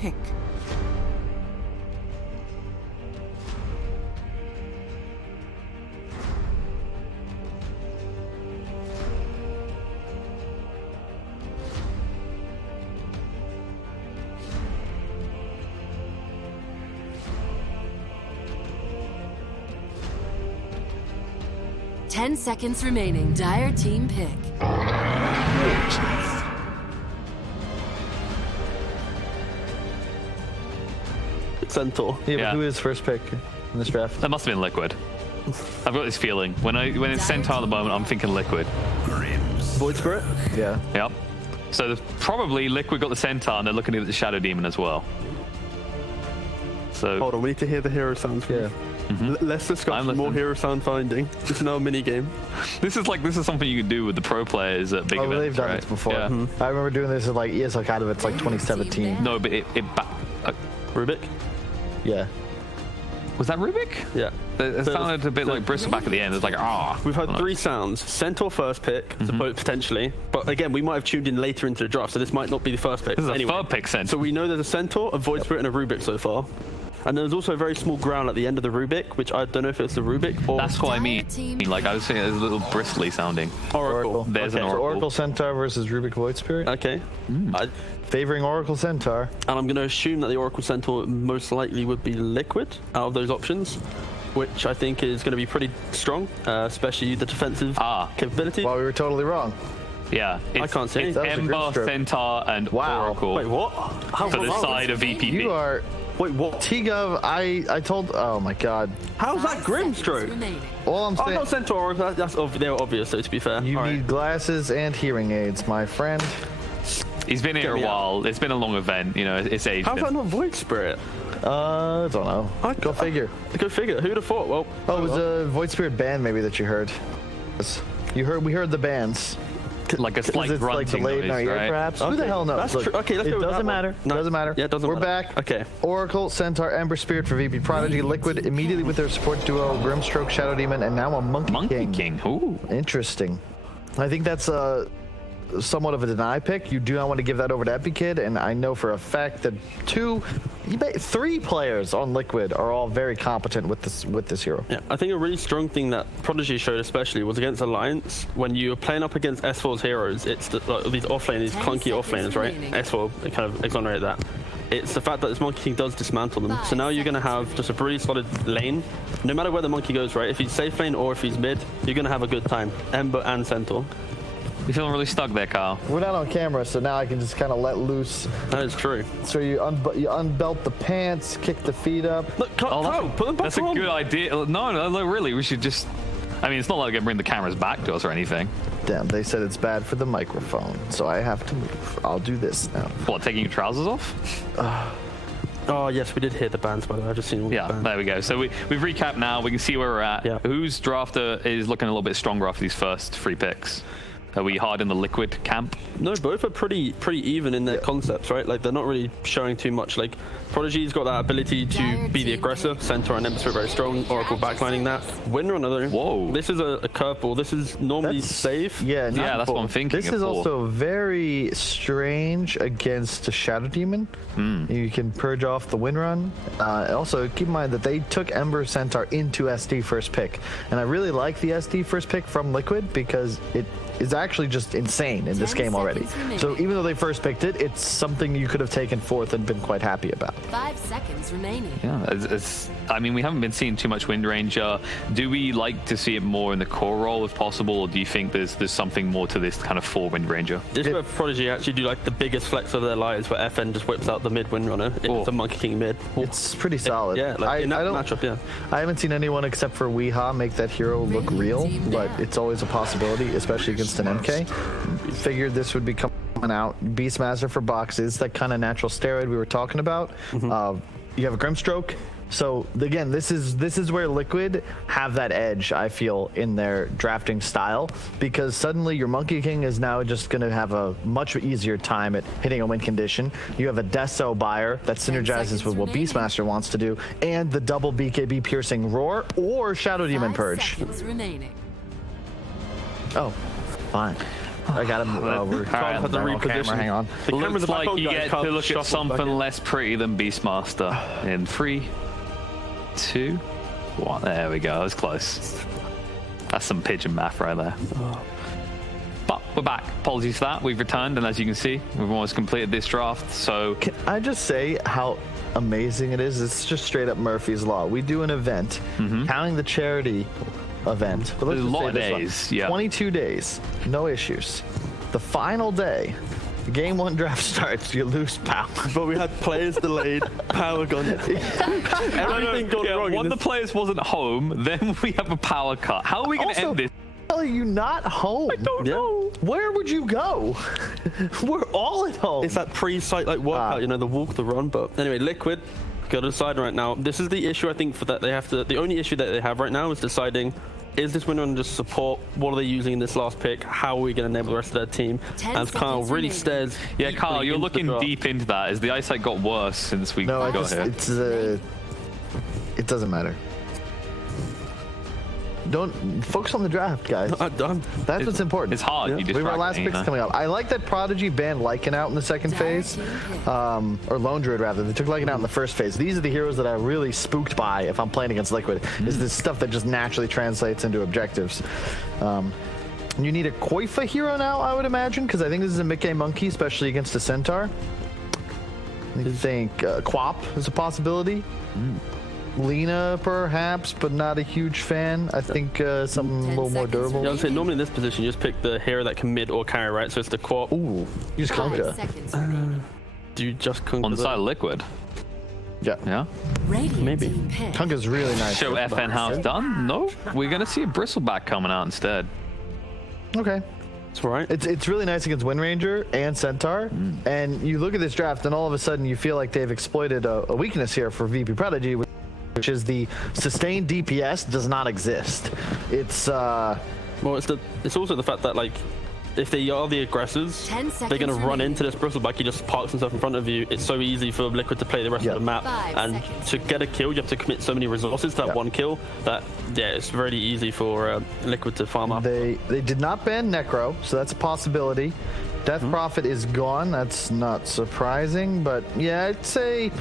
pick. Ten seconds remaining. Dire team pick. Centaur. Yeah, but who is first pick in this draft? That must have been Liquid. I've got this feeling. When it's Centaur at the moment, I'm thinking Liquid. Void Spirit? Yeah. Yep. So probably Liquid got the Centaur, and they're looking at the Shadow Demon as well. So Hold on, we need to hear the hero sounds. Yeah. Let's discuss more hero sound finding. This is our mini game. this is something you could do with the pro players at big events. They've done right? this before. Yeah. I remember doing this at like ESL kind of. It's like 2017. No, but Rubik? Yeah. was that Rubik? Yeah. It sounded a bit like Bristol back at the end. It's like, We've had 3 sounds. Centaur first pick, potentially. But again, we might have tuned in later into the draft, so this might not be the first pick. This is anyway, a third pick Centaur. So we know there's a Centaur, a Void Spirit, and a Rubik so far. And there's also a very small ground at the end of the Rubik, which I don't know if it's the Rubik or... That's what I mean. Like, I was saying, it's a little bristly sounding. Oracle. There's Okay. an So Oracle. Oracle Centaur versus Rubik Void Spirit. Okay. Favoring Oracle Centaur. And I'm going to assume that the Oracle Centaur most likely would be Liquid out of those options, which I think is going to be pretty strong, especially the defensive capability. Well, we were totally wrong. Yeah. I can't see It's anything. That was a Ember, grimstroke. Centaur, and Oracle. Wait, what? How For the side of VPP. You are... Wait, what? T-Gov, I told... Oh my god. How's that Grimstroke? All I'm Oh, saying... not Centaur. They were obvious, though, to be fair. You All need right. glasses and hearing aids, my friend. He's been here a me while. It's been a long event. You know, it's aged How's that him. not Void Spirit? I don't know. Go figure. Go figure. Who'd have thought? Well, Oh, it was a Void Spirit band maybe that you heard. We heard the bands. Like a slight It's like grunting delayed in our noise, ear, right? perhaps. Who the Okay, hell knows? that's Look, true. Okay, let's it go with that doesn't one. matter. No. Doesn't matter. Yeah, it doesn't We're matter. back. Okay. Oracle, Centaur, Ember Spirit for VP.Prodigy, Liquid immediately with their support duo, Grimstroke, Shadow Demon, and now a Monkey King. Ooh. Interesting. I think that's somewhat of a deny pick. You do not want to give that over to EpiKid, and I know for a fact that 3 players on Liquid are all very competent with this hero. Yeah, I think a really strong thing that Prodigy showed, especially, was against Alliance. When you're playing up against S4's heroes, it's these offlane, these clunky offlaners, right? S4 kind of exonerated that. It's the fact that this Monkey King does dismantle them. So now you're going to have just a really solid lane. No matter where the Monkey goes, right? If he's safe lane or if he's mid, you're going to have a good time. Ember and Centaur. You feeling really stuck there, Kyle? We're not on camera, so now I can just kind of let loose. That is true. So you unbelt the pants, kick the feet up. Look, put them back That's a on. good idea. No, really, we should just... I mean, it's not like we can bring the cameras back to us or anything. Damn, they said it's bad for the microphone, so I have to move. I'll do this now. What, taking your trousers off? Oh, yes, we did hear the bands, by the way. I've just seen all the Yeah, bands. there we go. So we've recapped now. We can see where we're at. Yeah. Whose drafter is looking a little bit stronger after these first 3 picks? Are we hard in the Liquid camp? No, both are pretty even in their concepts, right? Like, they're not really showing too much. Like, Prodigy's got that ability to be the aggressor. Centaur and Ember are very strong. Oracle backlining that. Windrunner, though. Whoa. This is a curveball. This is normally safe. Yeah, That's what I'm thinking. This is also very strange against the Shadow Demon. You can purge off the Windrun. Also, keep in mind that they took Ember Centaur into SD first pick. And I really like the SD first pick from Liquid because it is actually just insane in this game already. So even though they first picked it, it's something you could have taken forth and been quite happy about. 5 seconds remaining. Yeah, I mean, we haven't been seeing too much Wind Ranger. Do we like to see it more in the core role if possible, or do you think there's something more to this kind of 4 Wind Ranger? This is where Prodigy actually do like the biggest flex of their lives, where FN just whips out the mid Windrunner. It's a Monkey King mid. It's pretty solid. Yeah, like in that matchup, yeah. I haven't seen anyone except for Weeha make that hero look real, but it's always a possibility, especially against an MK. Figured this would be coming out. Beastmaster for boxes, that kind of natural steroid we were talking about. You have a Grimstroke. So again, this is where Liquid have that edge, I feel, in their drafting style, because suddenly your Monkey King is now just going to have a much easier time at hitting a win condition. You have a Deso buyer that synergizes with what Beastmaster wants to do, and the double BKB piercing roar or Shadow Demon 5 purge. seconds remaining. Oh, fine. I got him. We're Can't have the reposition. camera. Hang on. The camera's Looks back like on, you guys. get Can't to look at shuffle back something in. less pretty than Beastmaster. In 3, 2, 1. There we go. That was close. That's some pigeon math right there. But we're back. Apologies for that. We've returned, and as you can see, we've almost completed this draft. So Can I just say how amazing it is? It's just straight up Murphy's Law. We do an event, counting the charity event. But let's There's a just lot say of this one. days, yeah. 22 days, no issues. The final day, game 1 draft starts, you lose power. But we had players delayed, power gone. Everything gone wrong. One of the players wasn't home, then we have a power cut. How are we going to Also, end this? are you not home? I don't know. Where would you go? We're all at home. It's that pre-site like workout, you know, the walk, the run. But anyway, Liquid got to decide right now. This is the issue I think for that they have to. The only issue that they have right now is deciding: is this winner under support? What are they using in this last pick? How are we going to enable the rest of their team? 10 As Kyle seconds really remaining. stares. Yeah, Carl, deeply you're into the looking draft. deep into that. Has the eyesight got worse since we No, got here? it doesn't matter. Don't focus on the draft, guys. I'm done. That's what's important. It's hard. Yeah. You We have our last distracting, picks you know? coming up. I like that Prodigy banned Lycan out in the second phase, or Lone Druid rather. They took Lycan out in the first phase. These are the heroes that I'm really spooked by if I'm playing against Liquid. Is this stuff that just naturally translates into objectives. You need a Koifa hero now, I would imagine, because I think this is a Mickey Monkey, especially against a Centaur. I think Quap is a possibility. Lena, perhaps, but not a huge fan. I think something a 10 little more seconds durable. Yeah, I would say normally in this position you just pick the hero that can mid or carry, right? So it's the Quap. Ooh, use 5 Conga. seconds remaining. Do you just conquer On the side of Liquid. Yeah. Yeah. Radiant Maybe. team pick. Conga's really nice. Show FN House done? No. We're going to see a Bristleback coming out instead. Okay. It's all right. It's really nice against Wind Ranger and Centaur. And you look at this draft, and all of a sudden you feel like they've exploited a weakness here for VP.Prodigy, which is the sustained DPS does not exist. It's Well, it's also the fact that like if they are the aggressors, 10 they're going to seconds run remaining. into this Bristleback. He just parks himself in front of you. It's so easy for Liquid to play the rest Yeah. of the map, 5 and seconds to get a kill, you have to commit so many resources to that Yeah. one kill. That it's really easy for Liquid to farm up. they did not ban Necro, so that's a possibility. Death Prophet is gone. That's not surprising, but yeah, I'd say.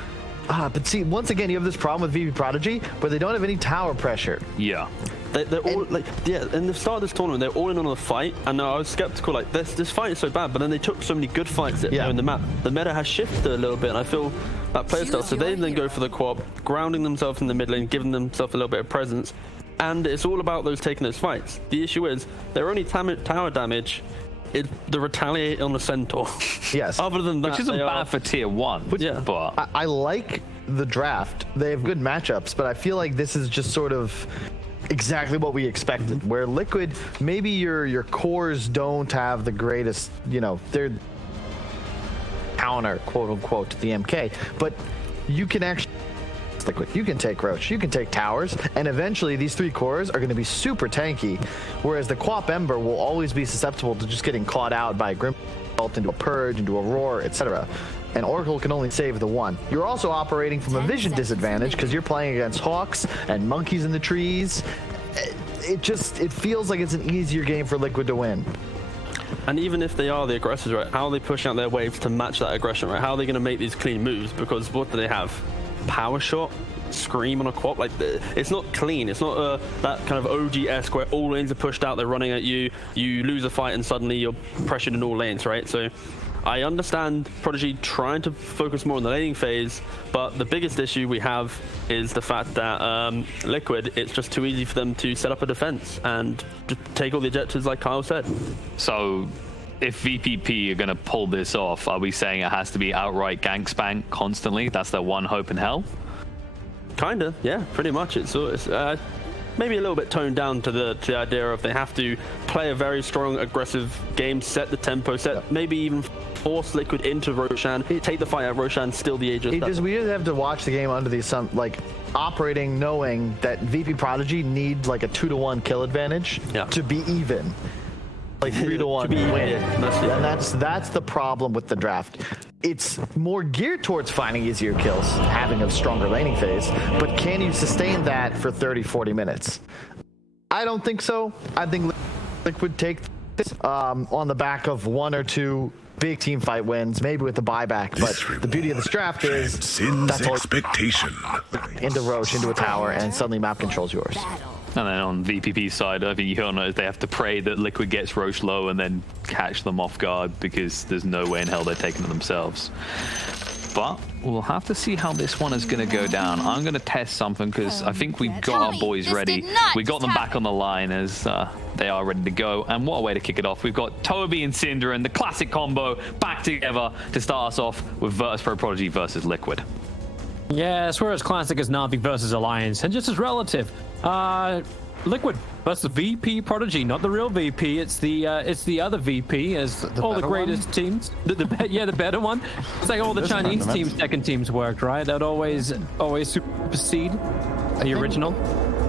But see, once again, you have this problem with VP.Prodigy where they don't have any tower pressure. Yeah. They're all like, yeah, in the start of this tournament, they're all in on the fight, and I was skeptical, like, this fight is so bad, but then they took so many good fights that in the map. The meta has shifted a little bit, and I feel that playstyle, so they then go for the Quap, grounding themselves in the mid lane, giving themselves a little bit of presence, and it's all about those taking those fights. The issue is, they're only tower damage, the retaliate on the Centaur. Yes. Other than that, Which isn't they bad are- for tier 1. Yeah. But I like the draft. They have good matchups, but I feel like this is just sort of exactly what we expected. Where Liquid, maybe your cores don't have the greatest, they're counter, quote unquote, to the MK, but you can actually Liquid. You can take Roach, you can take towers, and eventually these 3 cores are going to be super tanky, whereas the Quap Ember will always be susceptible to just getting caught out by a Grim Bolt into a Purge, into a Roar, etc. And Oracle can only save the one. You're also operating from a 10 vision seconds disadvantage because remaining. you're playing against Hawks and monkeys in the trees. It feels like it's an easier game for Liquid to win. And even if they are the aggressors, right, how are they pushing out their waves to match that aggression, right? How are they going to make these clean moves? Because what do they have? Power shot, scream on a Quap. Like, it's not clean. It's not that kind of OG-esque where all lanes are pushed out, they're running at you, you lose a fight and suddenly you're pressured in all lanes, right? So I understand Prodigy trying to focus more on the laning phase, but the biggest issue we have is the fact that Liquid, it's just too easy for them to set up a defense and just take all the objectives like Kyle said. so if VPP are going to pull this off, are we saying it has to be outright gank spank constantly? That's their one hope in hell? Kinda, yeah, pretty much. It's maybe a little bit toned down to the idea of they have to play a very strong, aggressive game, set the tempo, maybe even force Liquid into Roshan, take the fight out of Roshan, steal the Aegis. We just have to watch the game under the operating knowing that VP.Prodigy need like a 2-to-1 kill advantage to be even. Like 3-to-1 To be win. even, And that's the problem with the draft. It's more geared towards finding easier kills, having a stronger laning phase, but can you sustain that for 30, 40 minutes? I don't think so. I think Liquid take on the back of 1 or 2 big team fight wins, maybe with the buyback. But the beauty of this draft is that's all expectation. into Roche, into a tower, and suddenly map control's yours. And then on VPP's side, I think you'll notice they have to pray that Liquid gets Roche low and then catch them off guard, because there's no way in hell they're taking it themselves. But we'll have to see how this one is going to go down. I'm going to test something because I think we've got our boys ready. We got them back on the line as they are ready to go. And what a way to kick it off. We've got Toby and Cinder and the classic combo back together to start us off with VP.Prodigy versus Liquid. Yeah, swear as classic as Navi versus Alliance, and just as relative. Liquid versus VP.Prodigy, not the real VP. It's the other VP, as all the greatest teams. The better one. It's like all the Chinese teams, second teams worked, right? That always supersede the original.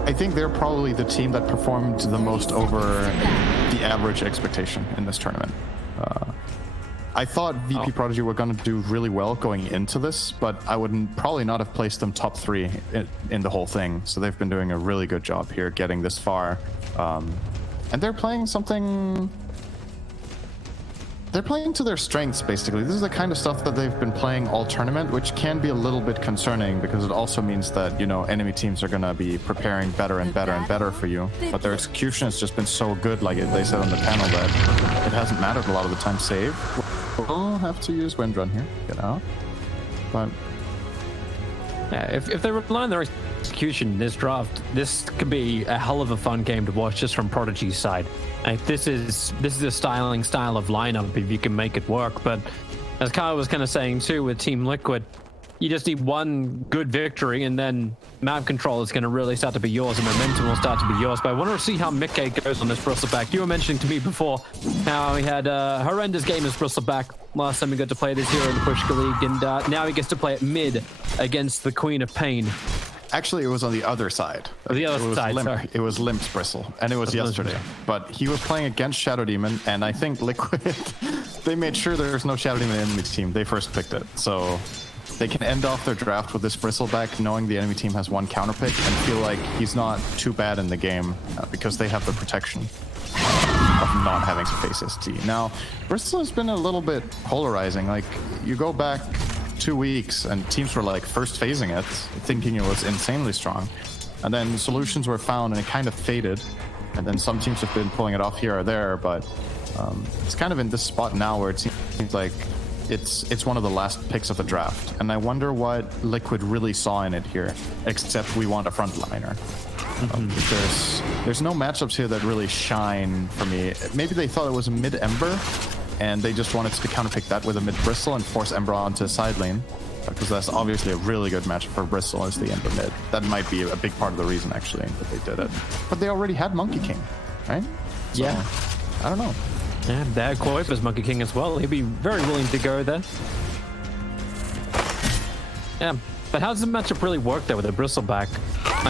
I think they're probably the team that performed the most over the average expectation in this tournament. I thought VP.Prodigy were going to do really well going into this, but I would probably not have placed them top 3 in the whole thing. So they've been doing a really good job here getting this far. And they're playing something... They're playing to their strengths, basically. This is the kind of stuff that they've been playing all tournament, which can be a little bit concerning because it also means that, you know, enemy teams are going to be preparing better and better and better for you. But their execution has just been so good, like they said on the panel, that it hasn't mattered a lot of the time. Save. We'll have to use Wind Run here. Get out. But yeah, if they rely on their execution this draft, this could be a hell of a fun game to watch just from Prodigy's side. Like, this is a style of lineup if you can make it work. But as Kyle was kind of saying too, with Team Liquid, you just need one good victory and then map control is going to really start to be yours and momentum will start to be yours. But I want to see how Mickey goes on this Bristleback. You were mentioning to me before how he had a horrendous game as Bristleback last time he got to play this hero in the Pushka League, and now he gets to play it mid against the Queen of Pain. actually, it was on the other side. The other side, sorry. It was Limp's Bristle, and it was yesterday. But he was playing against Shadow Demon, and I think Liquid, they made sure there's no Shadow Demon in the enemy team. They first picked it, so they can end off their draft with this Bristleback, knowing the enemy team has one counter pick, and feel like he's not too bad in the game because they have the protection of not having to face ST. Now, Bristle has been a little bit polarizing. Like, you go back 2 weeks and teams were like first phasing it, thinking it was insanely strong. And then solutions were found and it kind of faded. And then some teams have been pulling it off here or there, but it's kind of in this spot now where it seems like it's one of the last picks of the draft. And I wonder what Liquid really saw in it here, except we want a frontliner. There's no matchups here that really shine for me. Maybe they thought it was a mid-Ember, and they just wanted to counterpick that with a mid-Bristle and force Ember onto side lane, because that's obviously a really good matchup for Bristle as the Ember mid. That might be a big part of the reason, actually, that they did it. But they already had Monkey King, right? So, yeah. I don't know. Yeah, they had Koip as Monkey King as well. He'd be very willing to go there. Yeah. But how does the matchup really work there with a Bristleback?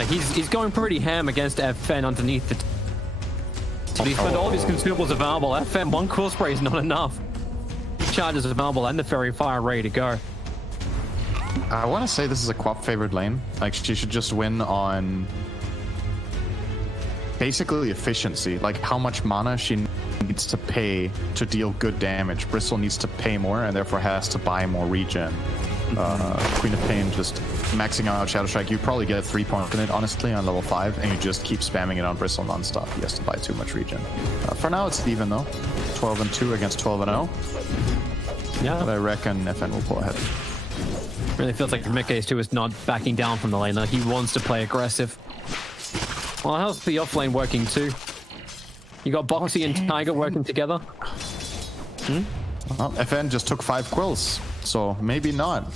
He's going pretty ham against FN underneath the He's spent all of his consumables available. FN, one cool spray is not enough. Charges available and the Fairy Fire ready to go. I want to say this is a Quap favored lane. Like, she should just win on basically efficiency, like how much mana she needs to pay to deal good damage. Bristle needs to pay more and therefore has to buy more regen. Queen of Pain just maxing out Shadow Strike. You probably get 3 points in it, honestly, on level 5, and you just keep spamming it on Bristle non-stop. He has to buy too much regen. For now, it's even, though. 12-2 against 12-0. Yeah. But I reckon FN will pull ahead. Really feels like Mickey's too is not backing down from the lane. Like, he wants to play aggressive. Well, how's the off lane working, too? You got Boxy and Tiger working together? Well, FN just took 5 quills. So maybe not.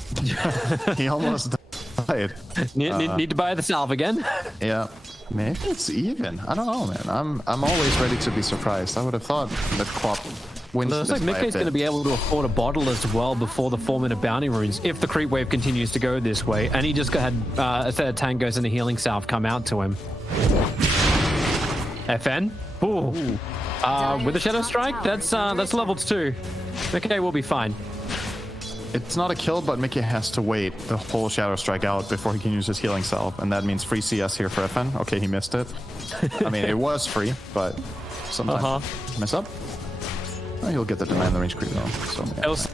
He almost died. Need to buy the salve again? Yeah, maybe it's even. I don't know, man. I'm always ready to be surprised. I would have thought that Quap wins. Looks like Mickey's going to be able to afford a bottle as well before the 4-minute bounty runes if the creep wave continues to go this way. And he just had a set of tangos and a healing salve come out to him. FN. Ooh. With a Shadow Strike, that's level 2. Mickey will be fine. It's not a kill, but Mickey has to wait the whole Shadow Strike out before he can use his healing salve, and that means free CS here for FN. Okay, he missed it. I mean, it was free, but sometimes mess up. Oh, he'll get the demand the range creep though. So yeah. Also,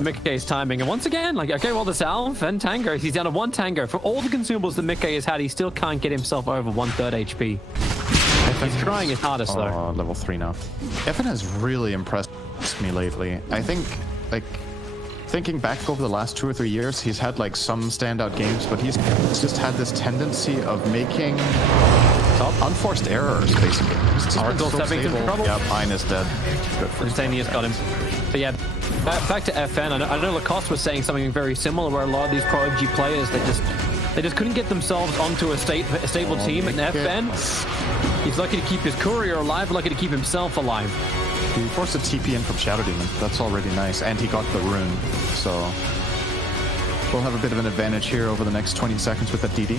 Mickey's timing, and once again, like, okay, well, the Salve and Tango, he's down to 1 Tango. For all the consumables that Mickey has had, he still can't get himself over 1/3 HP. He's trying his hardest, though. Level 3 now. FN has really impressed me lately. I think, like, thinking back over the last 2 or 3 years, he's had, like, some standout games, but he's just had this tendency of making unforced errors, basically. He's just been so having some stable. trouble. Yeah, Pine is dead. Good for him. Instantaneous got him. But yeah, back to FN. I know Lacoste was saying something very similar, where a lot of these Prodigy players, they just couldn't get themselves onto a stable team. And FN, he's lucky to keep his courier alive, lucky to keep himself alive. He forced a TP in from Shadow Demon. That's already nice. And he got the rune, so we'll have a bit of an advantage here over the next 20 seconds with that DD.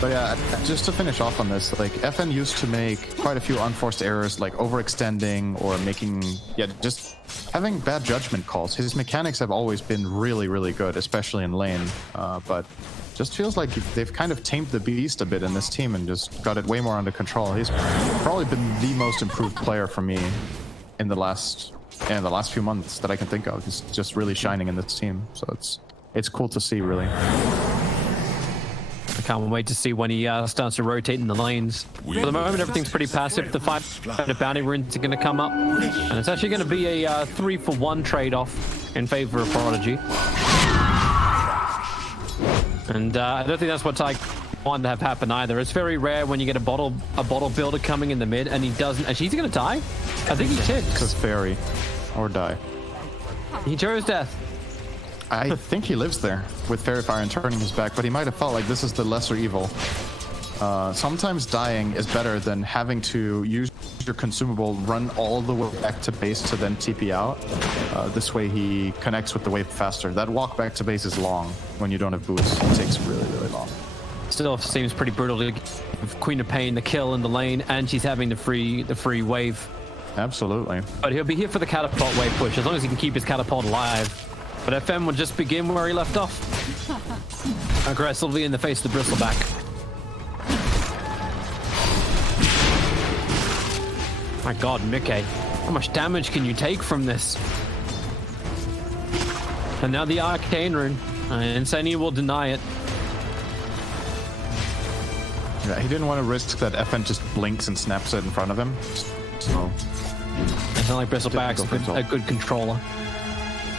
But yeah, just to finish off on this, like, FN used to make quite a few unforced errors, like overextending or making, just having bad judgment calls. His mechanics have always been really, really good, especially in lane. But just feels like they've kind of tamed the beast a bit in this team and just got it way more under control. He's probably been the most improved player for me in the last few months that I can think of. He's just really shining in this team. So it's cool to see, really. I can't wait to see when he starts to rotate in the lanes. For the moment, everything's pretty passive. The 5 bounty runes are going to come up, and it's actually going to be a 3-for-1 trade-off in favor of Prodigy. And I don't think that's what Ty wanted to have happen either. It's very rare when you get a bottle builder coming in the mid, and he doesn't. And he's going to die. I think he tipped. Because fairy or die. He chose death. I think he lives there with Fairy Fire and turning his back, but he might have felt like this is the lesser evil. Sometimes dying is better than having to use your consumable, run all the way back to base to then TP out. This way he connects with the wave faster. That walk back to base is long when you don't have boots. It takes really, really long. Still seems pretty brutal to give Queen of Pain the kill in the lane, and she's having the free wave. Absolutely. But he'll be here for the catapult wave push, as long as he can keep his catapult alive. But FM will just begin where he left off. Aggressively in the face of the Bristleback. My god, Mickey. How much damage can you take from this? And now the Arcane Rune. Insania will deny it. Yeah, he didn't want to risk that FN just blinks and snaps it in front of him. So It's not like Bristleback's a good controller.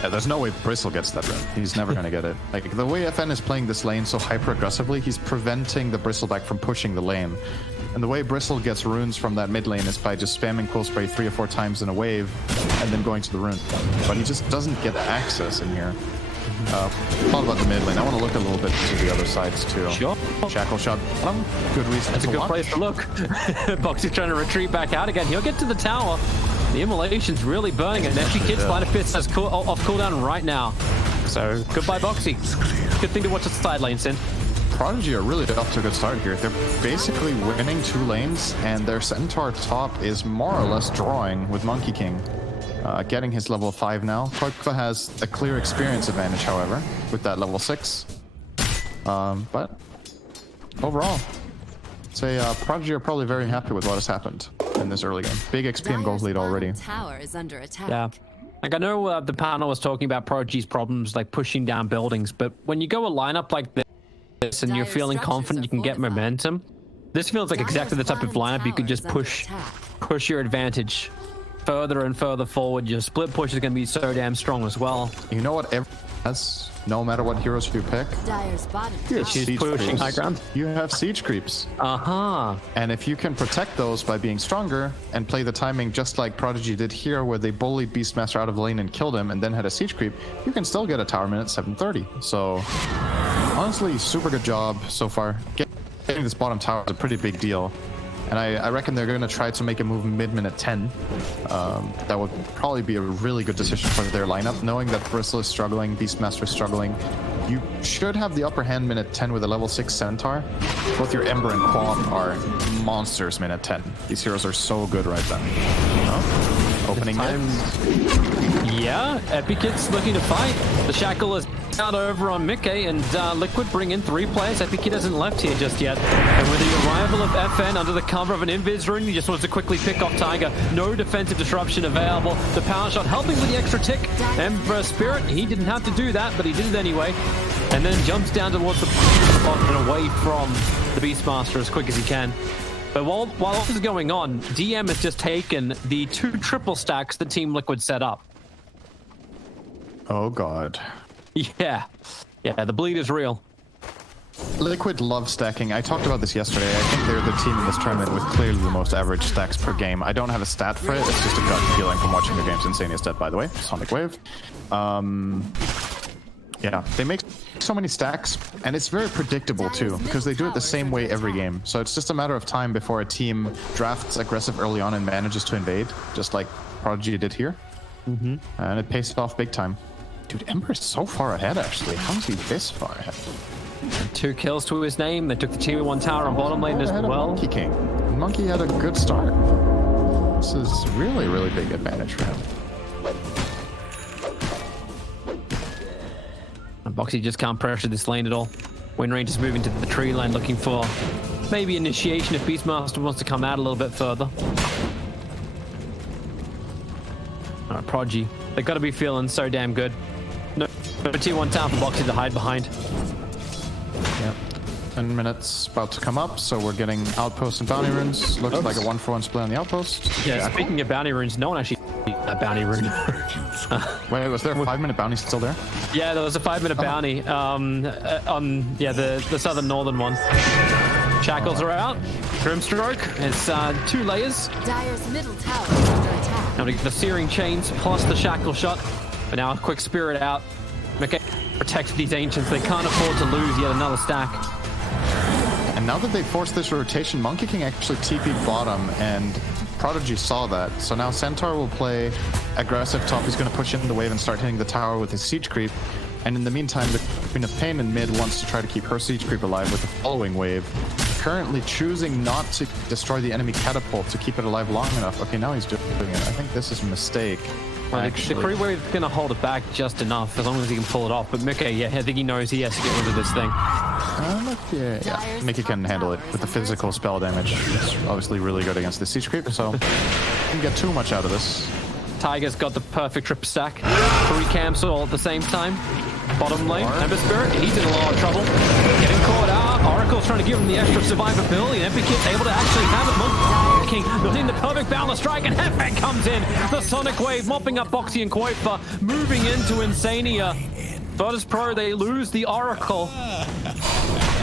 yeah, there's no way Bristle gets that rune. He's never going to get it. Like, the way FN is playing this lane so hyper-aggressively, he's preventing the Bristleback from pushing the lane. And the way Bristle gets runes from that mid lane is by just spamming Cool Spray 3 or 4 times in a wave and then going to the rune. But he just doesn't get access in here. Thought about the mid lane. I want to look a little bit to the other sides too. Sure. Shackle shot. Good reason. That's a good watch. place to look. Boxy's trying to retreat back out again. He'll get to the tower. The immolation's really burning, and Neptune Kid's Spider Fist has off cooldown right now. So goodbye, Boxy. Good thing to watch the side lane, Sin. Prodigy are really off to a good start here. They're basically winning 2 lanes, and their Centaur top is more or less drawing with Monkey King. Getting his level 5 now. Pushka has a clear experience advantage, however, with that level 6. But overall, say Prodigy are probably very happy with what has happened in this early game. Big XP and gold lead already. Tower is under attack. Yeah. Like, I know the panel was talking about Prodigy's problems, like pushing down buildings, but when you go a lineup like this and you're feeling confident you can get momentum, this feels like exactly the type of lineup you could just push your advantage further and further forward. Your split push is going to be so damn strong as well. You know what everyone has, no matter what heroes you pick? Dyer's bottom She's Siege pushing creeps. high ground. You have siege creeps. Uh-huh. And if you can protect those by being stronger and play the timing just like Prodigy did here, where they bullied Beastmaster out of the lane and killed him and then had a siege creep, you can still get a tower minute 730. So honestly, super good job so far. Getting this bottom tower is a pretty big deal. And I reckon they're going to try to make a move mid-minute 10. That would probably be a really good decision for their lineup, knowing that Bristle is struggling, Beastmaster is struggling. You should have the upper hand minute 10 with a level 6 Centaur. Both your Ember and Quam are monsters minute 10. These heroes are so good right then. Opening time. Yeah, Epic Kid's looking to fight. The Shackle is out over on Mickey, and Liquid bring in 3 players. Epic isn't left here just yet. And with the arrival of FN under the cover of an invis rune, he just wants to quickly pick off Tiger. No defensive disruption available. The power shot helping with the extra tick. Ember Spirit, he didn't have to do that, but he did it anyway. And then jumps down towards the spot and away from the Beastmaster as quick as he can. But while this is going on, DM has just taken the 2 triple stacks the Team Liquid set up. Oh god. Yeah, the bleed is real. Liquid loves stacking. I talked about this yesterday. I think they're the team in this tournament with clearly the most average stacks per game. I don't have a stat for it. It's just a gut feeling from watching their games. Insane stat, by the way. Sonic Wave. Yeah, they make so many stacks, and it's very predictable too, because they do it the same way every game. So it's just a matter of time before a team drafts aggressive early on and manages to invade, just like Prodigy did here. And it pays off big time. Dude, Ember is so far ahead, actually. How is he this far ahead? 2 kills to his name. They took the tier 1 tower on bottom lane as well. Monkey King. Monkey had a good start. This is really, really big advantage for him. And Boxy just can't pressure this lane at all. Win range is moving to the tree line, looking for maybe initiation if Beastmaster wants to come out a little bit further. Alright, Prodigy. They've got to be feeling so damn good. No tier 1 tower for Boxy to hide behind. Yep. 10 minutes about to come up, so we're getting outposts and bounty runes. Looks like a 1-for-1 split on the outpost. Yeah, speaking of bounty runes, no one actually a bounty rune. Wait, was there a 5-minute bounty still there? Yeah, there was a 5-minute bounty on the southern northern one. Shackles are out. Grimstroke is 2 layers. Dire's middle tower is under attack. Now we get the searing chains plus the shackle shot. But now a quick spirit out. Okay, protects these ancients. They can't afford to lose yet another stack. And now that they forced this rotation, Monkey King actually TP'd bottom, and Prodigy saw that. So now Centaur will play aggressive top. He's going to push in the wave and start hitting the tower with his siege creep. And in the meantime, the Queen of Pain in mid wants to try to keep her siege creep alive with the following wave. Currently choosing not to destroy the enemy catapult to keep it alive long enough. Okay, now he's doing it. I think this is a mistake. Well, the creep wave is going to hold it back just enough, as long as he can pull it off. But Mickey, yeah, I think he knows he has to get rid of this thing. Yeah. Mickey can handle it with the physical spell damage. It's obviously really good against the siege creep, so didn't get too much out of this. Tiger's got the perfect trip stack. 3 camps all at the same time. Bottom lane, Ember Spirit, he's in a lot of trouble. Getting caught out. Oracle's trying to give him the extra survivability, and Epic able to actually have it. Monkey King building the perfect boundless strike, and Hefe comes in. The Sonic Wave mopping up Boxy and Quoifa, moving into Insania. Virtus.Pro, they lose the Oracle.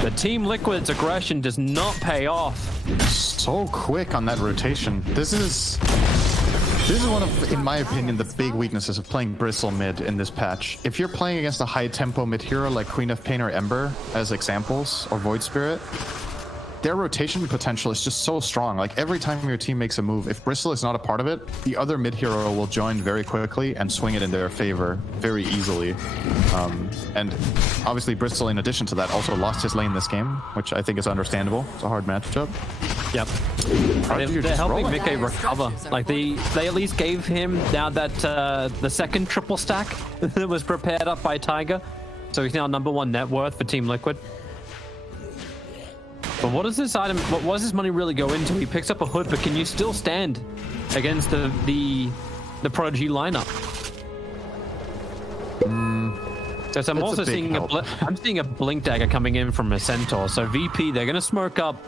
The Team Liquid's aggression does not pay off. So quick on that rotation. This is one of, in my opinion, the big weaknesses of playing Bristle mid in this patch. If you're playing against a high-tempo mid hero like Queen of Pain or Ember as examples, or Void Spirit, their rotation potential is just so strong. Like, every time your team makes a move, if Bristle is not a part of it, the other mid hero will join very quickly and swing it in their favor very easily. And obviously Bristle, in addition to that, also lost his lane this game, which I think is understandable. It's a hard matchup. Yep. They're helping Mickey recover. Like, they at least gave him now that the second triple stack that was prepared up by Tiger. So he's now #1 net worth for Team Liquid. But what does this item, what does this money really go into? He picks up a hood, but can you still stand against the Prodigy lineup? So I'm also seeing a blink dagger coming in from a centaur. So VP, they're gonna smoke up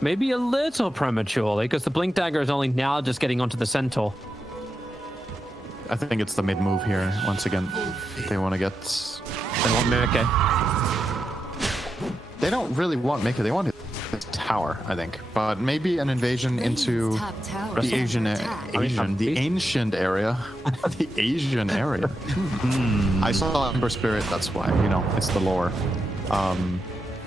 maybe a little prematurely, because the blink dagger is only now just getting onto the centaur. I think it's the mid move here. Once again, they want to get. They want Mickey. They don't really want Mickey. They want his tower, I think. But maybe an invasion into the ancient area. The Asian area. I saw Ember Spirit. That's why. You know, it's the lore.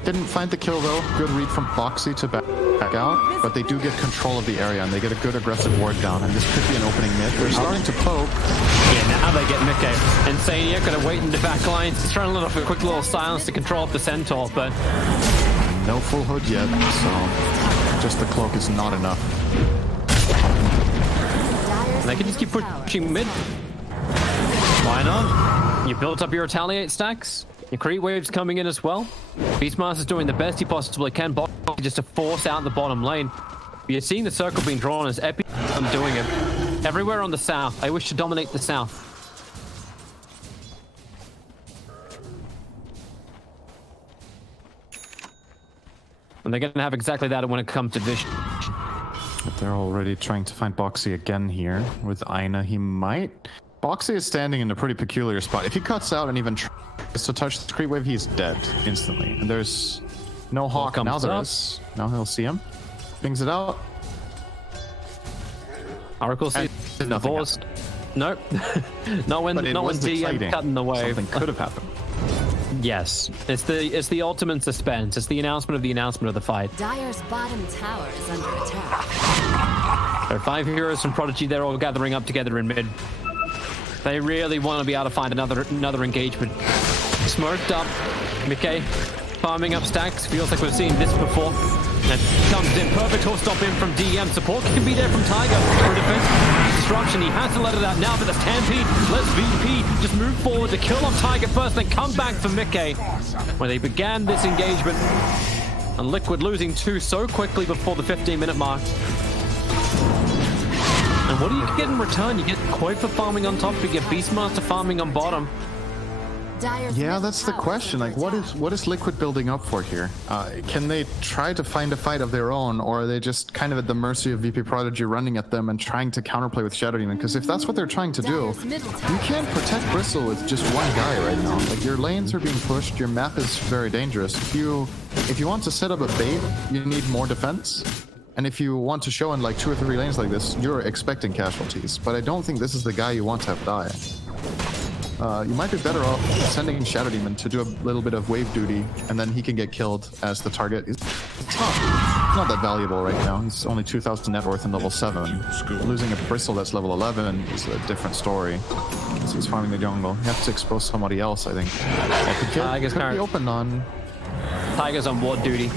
Didn't find the kill though. Good read from Foxy to back out, but they do get control of the area and they get a good aggressive ward down, and this could be an opening mid. They're starting to poke. Yeah, now they get Mickey. Insania gonna wait in the back lines. He's trying to let off a quick little silence to control up the centaur, but no full hood yet, so just the cloak is not enough. And they can just keep pushing mid. Why not? You built up your retaliate stacks. The creep wave's coming in as well. Beastmaster's doing the best he possibly can, just to force out the bottom lane. You're seeing the circle being drawn as Epi doing it. Everywhere on the south. I wish to dominate the south. And they're going to have exactly that when it comes to vision. But they're already trying to find Boxy again here. With Aina, he might... Boxy is standing in a pretty peculiar spot. If he cuts out and even tries to touch the creep wave, he's dead instantly. And there's no Hawk. Now there is. Now he'll see him. Pings it out. Oracle sees divorced. Nope. not when DM cutting the wave. Something could have happened. Yes, it's the ultimate suspense. It's the announcement of the fight. Dire's bottom tower is under attack. There are 5 heroes from Prodigy. They're all gathering up together in mid. They really want to be able to find another engagement. Smoked up, Mickey farming up stacks. Feels like we've seen this before. And comes in perfect horse stop in from DM. Support can be there from Tiger for defense. Destruction, he has to let it out now, but the Stampede lets VP just move forward to kill off Tiger first, then come back for Mickey. When they began this engagement, and Liquid losing 2 so quickly before the 15-minute mark. And what do you get in return? You get Koi for farming on top, you get Beastmaster farming on bottom. Yeah, that's the question. Like, what is Liquid building up for here? Can they try to find a fight of their own, or are they just kind of at the mercy of VP.Prodigy running at them and trying to counterplay with Shadow Demon? Because if that's what they're trying to do, you can't protect Bristle with just one guy right now. Like, your lanes are being pushed, your map is very dangerous. If you want to set up a bait, you need more defense. And if you want to show in like 2 or 3 lanes like this, you're expecting casualties. But I don't think this is the guy you want to have die. You might be better off sending Shadow Demon to do a little bit of wave duty, and then he can get killed as the target. It's tough. It's not that valuable right now. He's only 2,000 net worth in level 7. Losing a Bristle that's level 11 is a different story. So he's farming the jungle. You have to expose somebody else, I think. Could be open on... Tiger's on ward duty.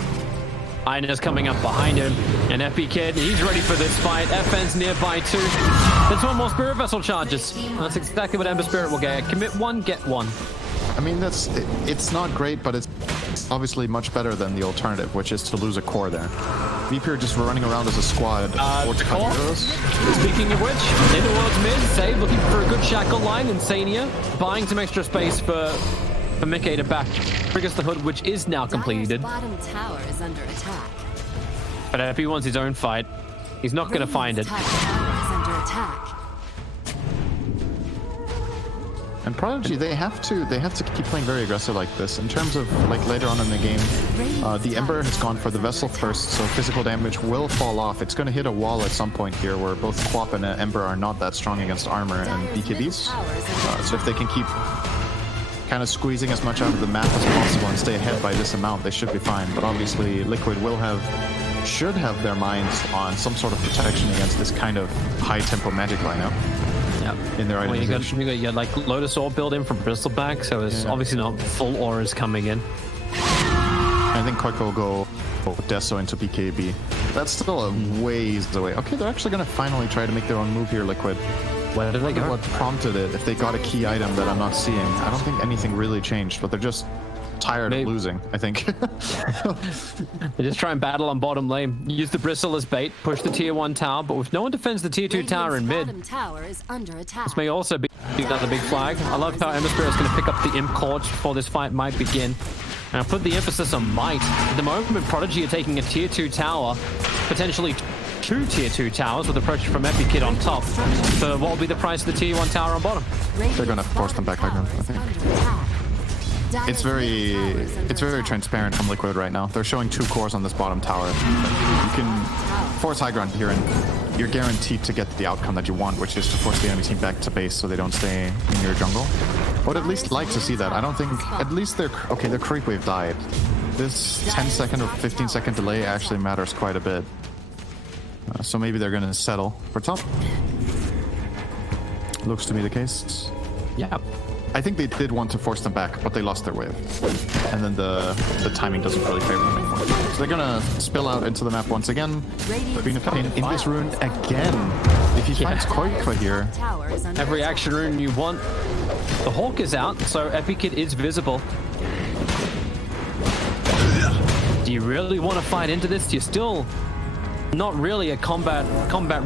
Aina's coming up behind him, and FB Kid, he's ready for this fight. FN's nearby too. There's 1 more Spirit Vessel charges. That's exactly what Ember Spirit will get. Commit 1, get 1. I mean, it's not great, but it's obviously much better than the alternative, which is to lose a core there. VP are just running around as a squad. Speaking of which, in the world's mid, Save looking for a good shackle line. Insania buying some extra space for Mickey to back triggers the hood, which is now completed. Bottom tower is under attack. But if he wants his own fight, he's not going to find it. Top tower is under attack. And Prodigy, they have to keep playing very aggressive like this. In terms of like later on in the game, the Ember has gone for the Vessel first, so physical damage will fall off. It's going to hit a wall at some point here, where both Quap and Ember are not that strong against armor and BKBs. So if they can keep kind of squeezing as much out of the map as possible and stay ahead by this amount, they should be fine. But obviously Liquid should have their minds on some sort of protection against this kind of high tempo magic lineup. Yep. In their itemization. You got like Lotus Orb build in from Bristleback, so it's obviously not full auras coming in. I think Koiko will go Deso into BKB. That's still a ways away. Okay, they're actually going to finally try to make their own move here, Liquid. Where did they go? What prompted it? If they got a key item that I'm not seeing, I don't think anything really changed, but they're just tired of losing, I think. They just try and battle on bottom lane. Use the Bristle as bait, push the tier 1 tower, but if no one defends the tier 2 tower in mid, Tower is under attack. this may also be another big flag. I love how Ember Spirit is going to pick up the Imp Courts before this fight might begin. And I'll put the emphasis on might. At the moment, Prodigy are taking a tier 2 tower, potentially 2 tier 2 towers with a pressure from Epic Kid on top. So what will be the price of the tier 1 tower on bottom? They're going to force them back, I think. It's very transparent from Liquid right now. They're showing 2 cores on this bottom tower. You can force high ground here, and you're guaranteed to get the outcome that you want, which is to force the enemy team back to base so they don't stay in your jungle. I would at least like to see that. I don't think... At least their creep wave died. This 10-second or 15-second delay actually matters quite a bit. So maybe they're going to settle for top. Looks to be the case. Yeah. I think they did want to force them back, but they lost their wave. And then the timing doesn't really favor them anymore. So they're going to spill out into the map once again. Queen of Pain in this rune again. If If he finds Koikva here, Tower is under Every attack. action rune you want. The Hawk is out, so Epikid is visible. Do you really want to fight into this? You're still not really a combat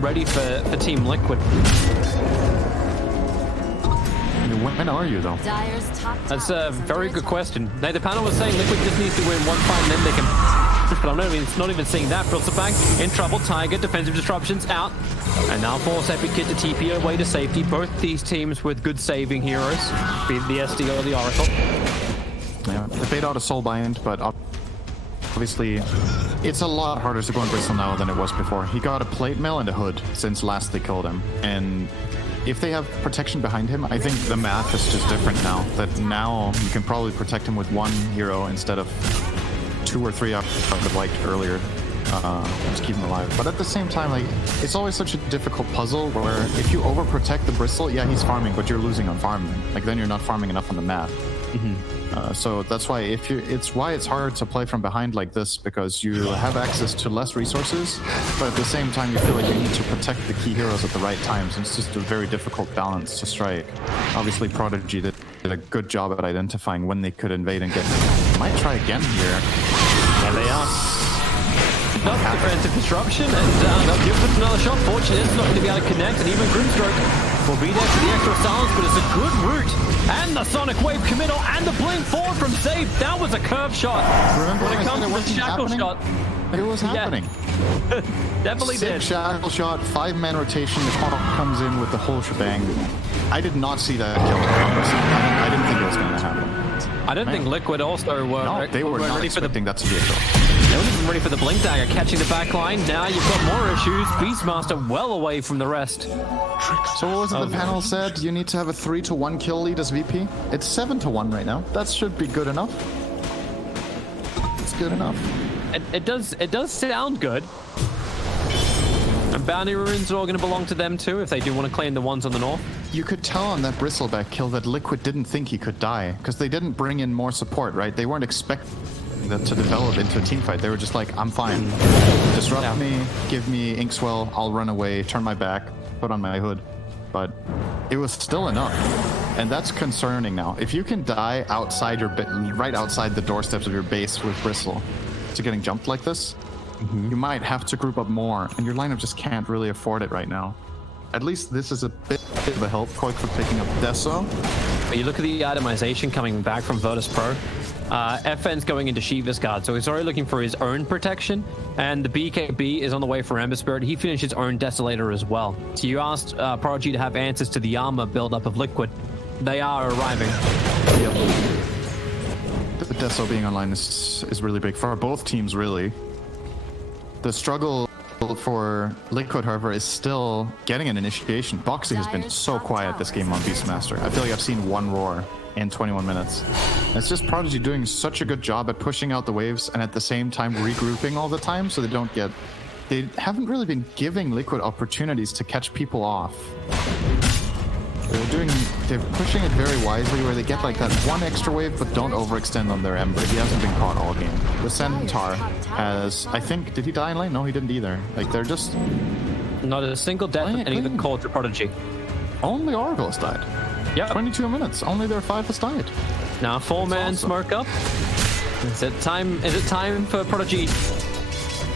ready for Team Liquid. when are you though? Dyer's top That's tower a is very under good attack. question. Now, the panel was saying Liquid just needs to win one fight and then they can. But I'm not even seeing that. Brilsabang in trouble. Tiger, defensive disruptions out. And now force Epikid to TP away to safety. Both these teams with good saving heroes, be it the SD or the Oracle. Yeah, they paid out a soul bind, but obviously it's a lot harder to go on Bristle now than it was before. He got a plate mail and a hood since last they killed him. And if they have protection behind him, I think the math is just different now. That now you can probably protect him with one hero instead of 2 or 3 I would have liked earlier. Just keep him alive. But at the same time, like, it's always such a difficult puzzle where if you overprotect the Bristle, yeah, he's farming, but you're losing on farming. Like, then you're not farming enough on the map. So that's why it's why it's hard to play from behind like this, because you have access to less resources, but at the same time you feel like you need to protect the key heroes at the right times. It's just a very difficult balance to strike. Obviously Prodigy did a good job at identifying when they could invade and get. Might try again here. There they are. Not defensive disruption, and they'll give it another shot. Fortunately, it's not going to be able to connect, and even Grimstroke will be there for the extra silence, but it's a good route. And the Sonic Wave committal, and the blink forward from Save. That was a curve shot. Remember When when it I comes said to it the wasn't shackle happening? shot, It was Yeah. happening. definitely Sick did. shackle shot, 5-man rotation, the clock comes in with the whole shebang. I did not see that kill. I didn't think it was going to happen. I don't think Liquid also were, No, they were not ready for the. expecting that to be a kill. They weren't even ready for the blink dagger, catching the back line. Now you've got more issues. Beastmaster well away from the rest. So what was it the panel said? You need to have a 3-to-1 kill lead as VP? It's 7-to-1 right now. That should be good enough. It's good enough. It does sound good. And bounty runes are all going to belong to them too, if they do want to claim the ones on the north. You could tell on that Bristleback kill that Liquid didn't think he could die, because they didn't bring in more support, right? They weren't expecting that to develop into a team fight. They were just like, I'm fine. Disrupt me, give me Inkswell, I'll run away, turn my back, put on my hood. But it was still enough. And that's concerning now. If you can die outside your right outside the doorsteps of your base with Bristle to getting jumped like this, you might have to group up more, and your lineup just can't really afford it right now. At least this is a bit of a help. Koik for picking up Deso. But you look at the itemization coming back from Virtus Pro. FN's going into Shiva's guard, so he's already looking for his own protection, and the BKB is on the way for Ember Spirit. He finished his own Desolator as well. So you asked Prodigy to have answers to the armor build-up of Liquid. They are arriving. Yep. The Deso being online is really big for both teams, really. The struggle for Liquid, however, is still getting an initiation. Boxy has been so quiet this game on Beastmaster. I feel like I've seen one roar in 21 minutes. It's just Prodigy doing such a good job at pushing out the waves and at the same time regrouping all the time, so they haven't really been giving Liquid opportunities to catch people off. They're pushing it very wisely, where they get like that one extra wave but don't overextend on their Ember. He hasn't been caught all game. The Centaur has, I think, did he die in lane? No, he didn't either. Like, they're just... Not a single death Clean, of any of the clean. called to Prodigy. Only Oracle has died. Yep. 22 minutes. Only their 5 has died. Now 4-man awesome. smoke up. Is it time for Prodigy?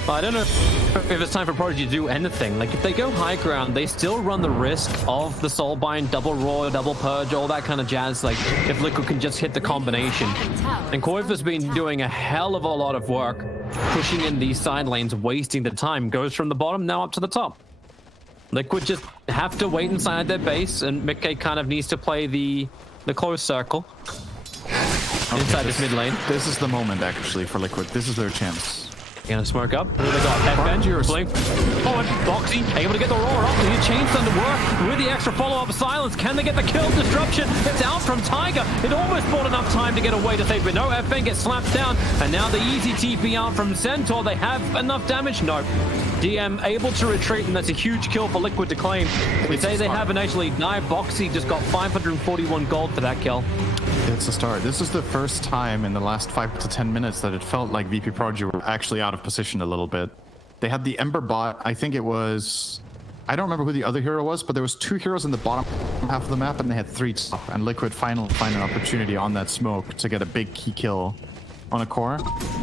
Well, I don't know if it's time for Prodigy to do anything. Like, if they go high ground, they still run the risk of the Soulbind, double roar, double purge, all that kind of jazz. Like, if Liquid can just hit the combination. And Koiva's been doing a hell of a lot of work, pushing in these side lanes, wasting the time. Goes from the bottom now up to the top. Liquid just have to wait inside their base, and Mickey kind of needs to play the close circle inside this mid lane. This is the moment, actually, for Liquid. This is their chance. Gonna smoke up. Who they got? FN, Blink. Oh, and Boxy able to get the roar up. He chains them to work with the extra follow-up silence. Can they get the kill? Disruption. It's out from Tiger. It almost bought enough time to get away to save, but no, FN gets slapped down. And now the easy TP out from Centaur. They have enough damage? No. DM able to retreat, and that's a huge kill for Liquid to claim. We say they haven't actually. Now Boxy just got 541 gold for that kill. It's a start. This is the first time in the last 5 to 10 minutes that it felt like VP.Prodigy were actually out of position a little bit. They had the Ember bot. I think it was I don't remember who the other hero was, but there was 2 heroes in the bottom half of the map, and they had 3 top. And Liquid finally find an opportunity on that smoke to get a big key kill on a core.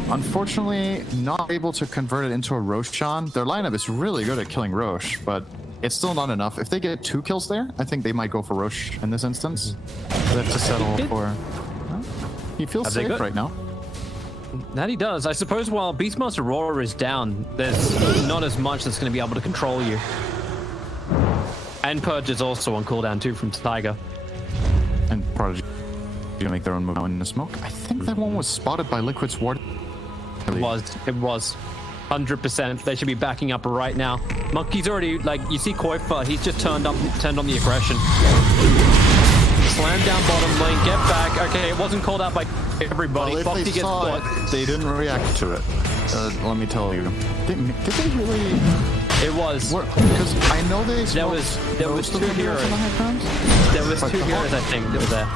Unfortunately, not able to convert it into a Roshan. Their lineup is really good at killing Rosh, but it's still not enough. If they get 2 kills there, I think they might go for Rosh in this instance. They have to settle for... He feels safe right now. That he does. I suppose while Beastmaster Roar is down, there's not as much that's going to be able to control you. And Purge is also on cooldown too from Tiger. And Prodigy to make their own move in the smoke. I think that one was spotted by Liquid's ward. It was. 100%. They should be backing up right now. Monkey's already, like, you see Koifa, he's just turned on the aggression. Slam down bottom lane, get back. Okay, it wasn't called out by everybody. Well, if they saw it, they didn't react to it. Let me tell you. Did they really? It was. Because I know they there was 2 heroes. There was 2 heroes, I think, that were there.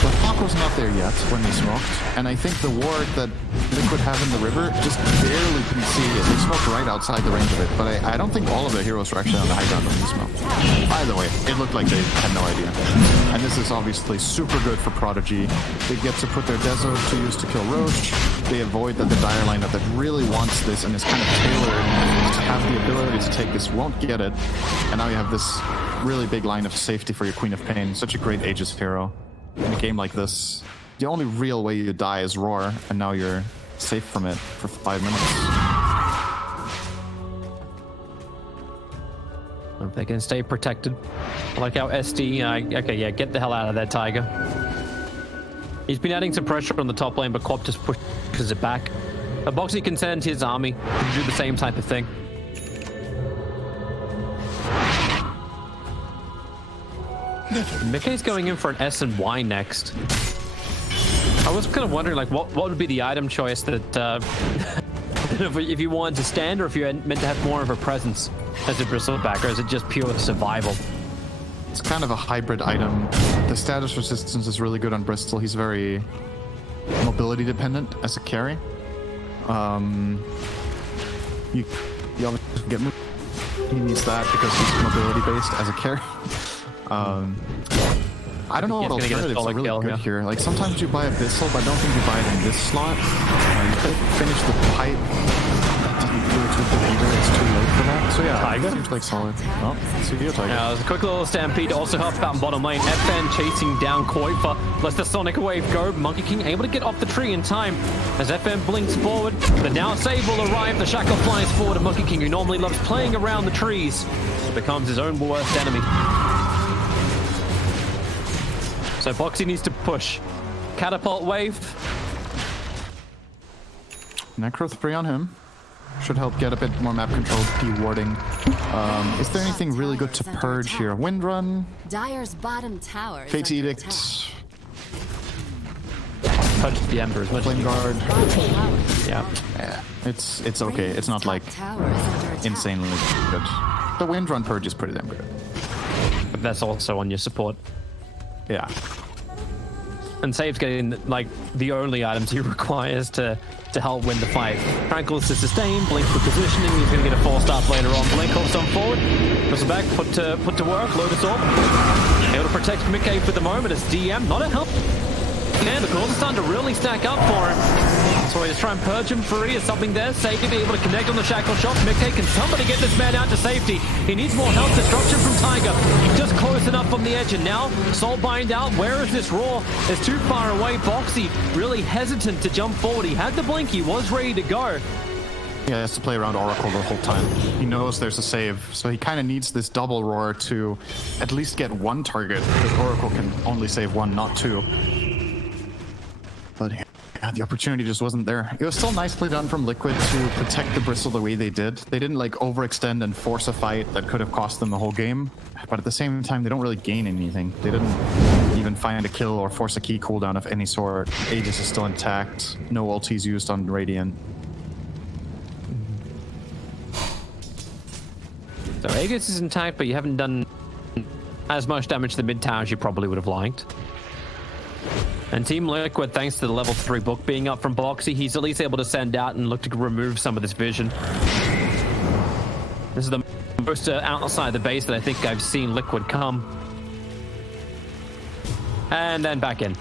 The Hawk was not there yet when they smoked, and I think the ward that Liquid have in the river just barely can see it. They smoked right outside the range of it, but I don't think all of the heroes were actually on the high ground when they smoked. Either way, it looked like they had no idea. And this is obviously super good for Prodigy. They get to put their Dezo to use to kill Roach. They avoid that the Dire lineup that really wants this and is kind of tailored to have the ability to take this won't get it. And now you have this really big line of safety for your Queen of Pain. Such a great Aegis hero. In a game like this, the only real way you die is Roar, and now you're safe from it for 5 minutes. If they can stay protected. I like how SD, okay, yeah, get the hell out of there, Tiger. He's been adding some pressure on the top lane, but Quap just pushes it back. Boxy can send his army to do the same type of thing. Mickey's going in for an S and Y next. I was kind of wondering, like, what would be the item choice that if you wanted to stand, or if you're meant to have more of a presence as a bristleback, or is it just pure survival? It's kind of a hybrid item. The status resistance is really good on Bristol. He's very mobility dependent as a carry. You obviously get moved. He needs that because he's mobility based as a carry. I don't know what alternatives are really good here. Like, sometimes you buy Abyssal, but I don't think you buy it in this slot. You could finish the pipe. Didn't do it too good either. It's too late for that. So yeah, Tiger seems like solid. Oh, see you, Tiger. Now, there's a quick little stampede. Also helps out in bottom lane. FN chasing down Koifa. Lets the Sonic Wave go. Monkey King able to get off the tree in time as FN blinks forward. The now save will arrive. The Shackle flies forward to Monkey King, who normally loves playing around the trees. It becomes his own worst enemy. So Boxy needs to push. Catapult wave. Necro 3 on him. Should help get a bit more map control, P-warding. Is there anything really good to purge here? Windrun? Dyer's bottom tower. Fate Edict. Touch the Ember as much Flame Guard. Yeah. It's okay. It's not like insanely good. The Windrun purge is pretty damn good. But that's also on your support. Yeah. And Save's getting, like, the only items he requires to help win the fight. Tranquil's to sustain, Blink for positioning, he's going to get a 4-star later on. Blink hops on forward, goes back, put to work, Lotus Orb. Able to protect Mickey for the moment as DM, not a help. And the calls are starting to really stack up for him. So he's trying to purge him free. Is something there? Safety be able to connect on the shackle shot. Mickey, can somebody get this man out to safety? He needs more health destruction from Tiger. Just close enough on the edge, and now Soulbind out. Where is this Roar? It's too far away. Boxy really hesitant to jump forward. He had the blink. He was ready to go. Yeah, he has to play around Oracle the whole time. He knows there's a save, so he kind of needs this double Roar to at least get one target, because Oracle can only save one, not two. But yeah, the opportunity just wasn't there. It was still nicely done from Liquid to protect the Bristle the way they did. They didn't like overextend and force a fight that could have cost them the whole game. But at the same time, they don't really gain anything. They didn't even find a kill or force a key cooldown of any sort. Aegis is still intact. No ultis used on Radiant. So Aegis is intact, but you haven't done as much damage to the mid tower as you probably would have liked. And Team Liquid, thanks to the level 3 book being up from Boxy, he's at least able to send out and look to remove some of this vision. This is the closer outside the base than I think I've seen Liquid come. And then back in.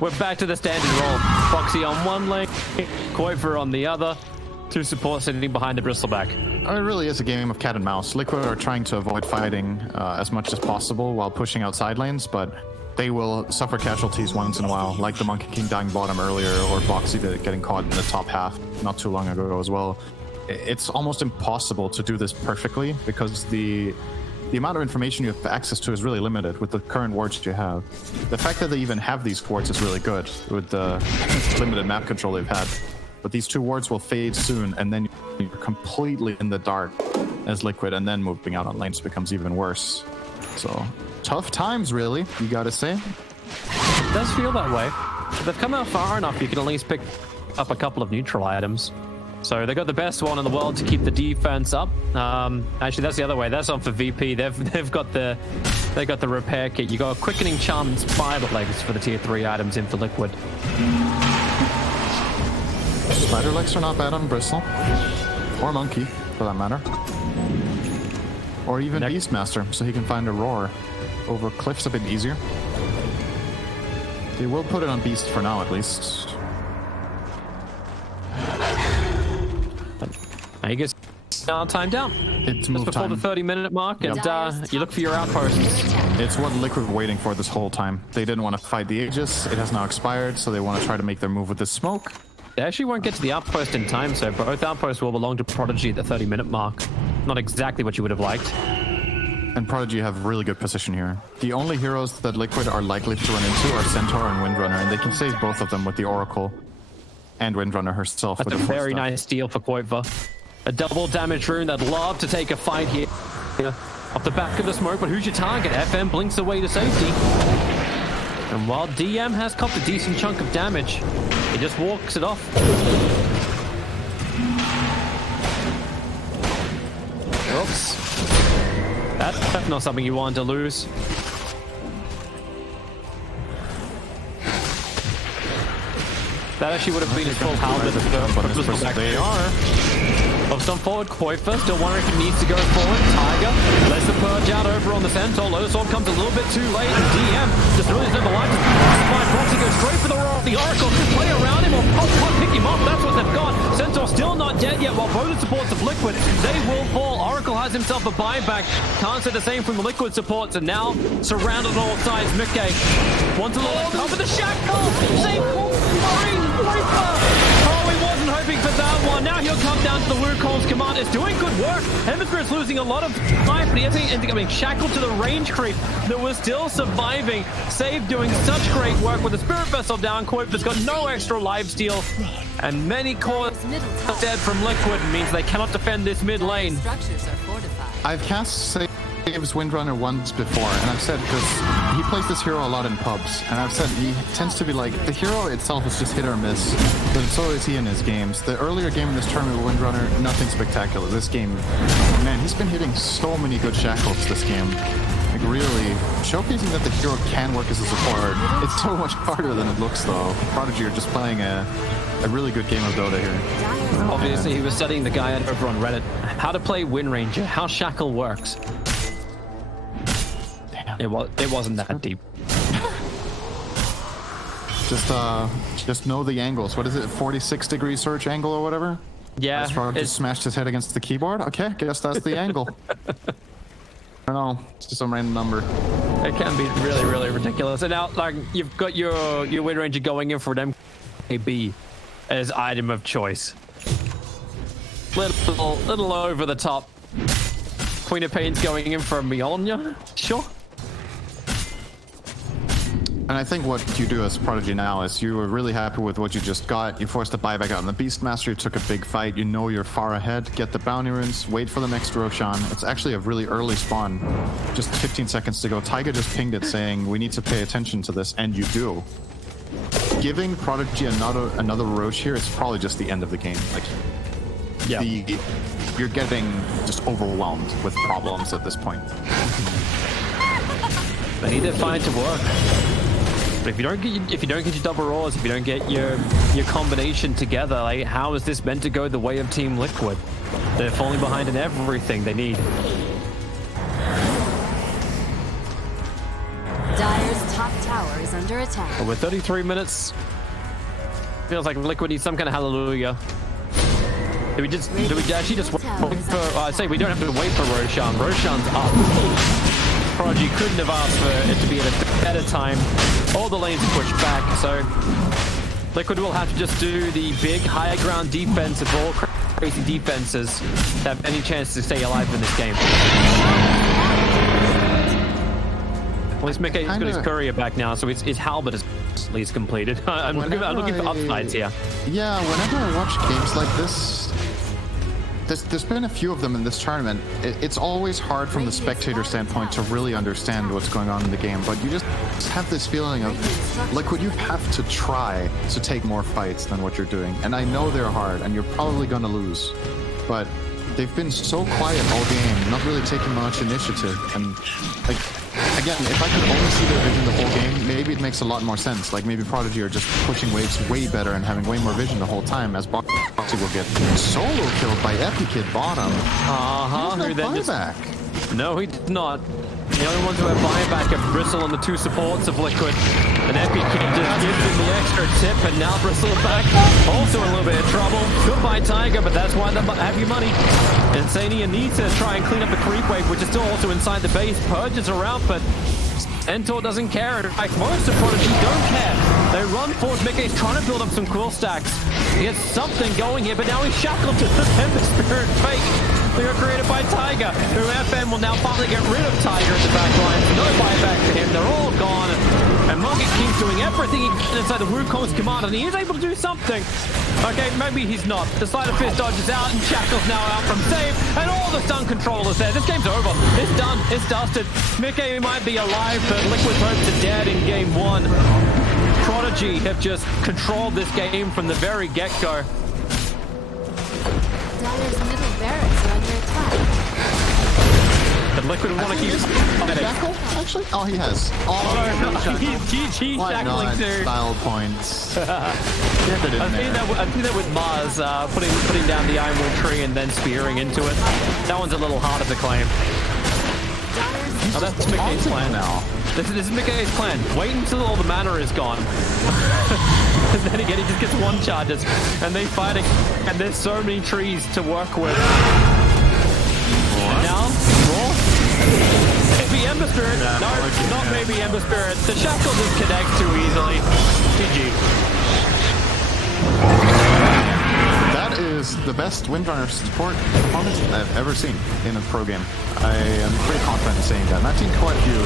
we're back to the standard roll. Foxy on one lane, Koifer on the other. Two supports sitting behind the bristleback. It really is a game of cat and mouse. Liquid are trying to avoid fighting as much as possible while pushing out side lanes, but they will suffer casualties once in a while, like the Monkey King dying bottom earlier, or Foxy getting caught in the top half not too long ago as well. It's almost impossible to do this perfectly because the amount of information you have access to is really limited with the current wards you have. The fact that they even have these wards is really good with the limited map control they've had. But these two wards will fade soon, and then you're completely in the dark as Liquid, and then moving out on lanes becomes even worse. So, tough times, really, you gotta say. It does feel that way. If they've come out far enough, you can at least pick up a couple of neutral items. So they got the best one in the world to keep the defense up. Actually, that's the other way. That's on for VP. They've got the repair kit. You got a quickening charm and spider legs for the tier 3 items in for Liquid. Spider legs are not bad on Bristle. Or Monkey, for that matter. Or even Beastmaster, so he can find a roar. Over Cliff's a bit easier. They will put it on Beast for now, at least. I guess time down. It's just before the 30-minute mark, and you look for your outposts. It's what Liquid were waiting for this whole time. They didn't want to fight the Aegis. It has now expired, so they want to try to make their move with this smoke. They actually won't get to the outpost in time, so both outposts will belong to Prodigy at the 30-minute mark. Not exactly what you would have liked. And Prodigy have really good position here. The only heroes that Liquid are likely to run into are Centaur and Windrunner, and they can save both of them with the Oracle. And Windrunner herself. That's with a the very nice deal for Koifer. A double damage rune that'd love to take a fight here. Off the back of the smoke, but who's your target? FM blinks away to safety. And while DM has copped a decent chunk of damage, he just walks it off. Oops. That's not something you want to lose. That actually would have been his full halberd. They are. Of some forward, Koifer still wondering if he needs to go forward. Tiger lets the purge out over on the Centaur. Low Sword comes a little bit too late. And DM just really doesn't have the line. Proxy goes straight for the roar of the Oracle. Play around him or pick him up. That's what they've got. Centaur still not dead yet, while both supports of Liquid, they will fall. Oracle has himself a buyback. Can't say the same from the Liquid supports, and now surrounded on all sides. Mickey wants a little cover the shackle. Save Oh, he wasn't hoping for that one. Now he'll come down to the Wukong's command. It's doing good work. Hemisphere's losing a lot of life, but he hasn't becoming shackled to the range creep that was still surviving. Save doing such great work with the Spirit Vessel down. Koifer's got no extra lifesteal, and many cores dead from Liquid means they cannot defend this mid lane. Structures are fortified. I've cast saves Windrunner once before, and I've said, because he plays this hero a lot in pubs, and I've said he tends to be like, the hero itself is just hit or miss, but so is he in his games. The earlier game in this tournament with Windrunner, nothing spectacular. This game, man, he's been hitting so many good shackles this game. Like, really showcasing that the hero can work as a support. It's so much harder than it looks, though. Prodigy are just playing a really good game of Dota here. Obviously, he was studying the guide over on Reddit. How to play Wind Ranger, how shackle works. It wasn't that deep. Just know the angles. What is it? 46-degree search angle or whatever? Yeah. Just smashed his head against the keyboard. Okay, guess that's the angle. I don't know. It's just some random number. It can be really, really ridiculous. And now, like, you've got your Wind Ranger going in for an MKB as item of choice. Little over the top. Queen of Pain's going in for a Mjolnir. Sure. And I think what you do as Prodigy now is you were really happy with what you just got. You forced the buyback out on the Beastmaster, you took a big fight, you know you're far ahead, get the bounty runes, wait for the next Roshan. It's actually a really early spawn. Just 15 seconds to go. Tiger just pinged it saying, we need to pay attention to this, and you do. Giving Prodigy another Roche here is probably just the end of the game. Like, yeah. You're getting just overwhelmed with problems at this point. They need to find it to work. But if you don't get your double roars, if you don't get your combination together, like how is this meant to go the way of Team Liquid? They're falling behind in everything they need. Dire's top tower is under attack. But with 33 minutes, feels like Liquid needs some kind of hallelujah. Do we actually just wait for? I say we don't have to wait for Roshan. Roshan's up. Prodigy couldn't have asked for it to be at a better time. All the lanes are pushed back, so Liquid will have to just do the big higher ground defense of all crazy defenses to have any chance to stay alive in this game. At least Mickey's got his courier back now, so his halberd is at least completed. I'm looking for upsides here. Yeah, whenever I watch games like this, there's been a few of them in this tournament. It's always hard from the spectator standpoint to really understand what's going on in the game, but you just have this feeling of, Liquid, you have to try to take more fights than what you're doing. And I know they're hard, and you're probably going to lose, but they've been so quiet all game, not really taking much initiative. And like, again, if I could only see their vision the whole game, maybe it makes a lot more sense. Like maybe Prodigy are just pushing waves way better and having way more vision the whole time, as Boxy will get solo killed by Epikid bottom. Who then just... No, he did not. The only ones who have buyback are Bristle and the two supports of Liquid. And Epikid just gives him the extra tip, and now Bristle back. Also in a little bit of trouble. Goodbye, Tiger, but that's why they have your money. Insania needs to try and clean up the creep wave, which is still also inside the base. Purges are out, but Entor doesn't care. In fact, most of Prodigy don't care. They run forward. Mickey's trying to build up some quill stacks. He gets something going here, but now he's shackled to the Ember Spirit fake. They are created by Tiger, who FM will now finally get rid of Tiger in the back line. No buyback for him. They're all gone. And Monkey keeps doing everything he can inside the Wukong's command, and he is able to do something. Okay, maybe he's not. The Sleight of Fist dodges out, and Shackle's now out from save, and all the stun control is there. This game's over. It's done. It's dusted. Mickey might be alive, but Liquid's hopes are dead in game one. Prodigy have just controlled this game from the very get-go. Dire's middle barracks are under attack. But Liquid want to keep Shackle, actually? Oh, he has. He's shackling too. Style points. I've seen that with Mars, putting down the Iron Will tree and then spearing into it. That one's a little harder to claim. Oh, that's Mickey's plan now. This is Mickey's plan. Wait until all the mana is gone. And then again, he just gets one charges. And they fighting. And there's so many trees to work with. And now, roll. Maybe Ember Spirit. No, not maybe Ember Spirit. The Shackle just connects too easily. GG. That is the best Windrunner support performance I've ever seen in a pro game. I am pretty confident in saying that. And I've seen quite a few.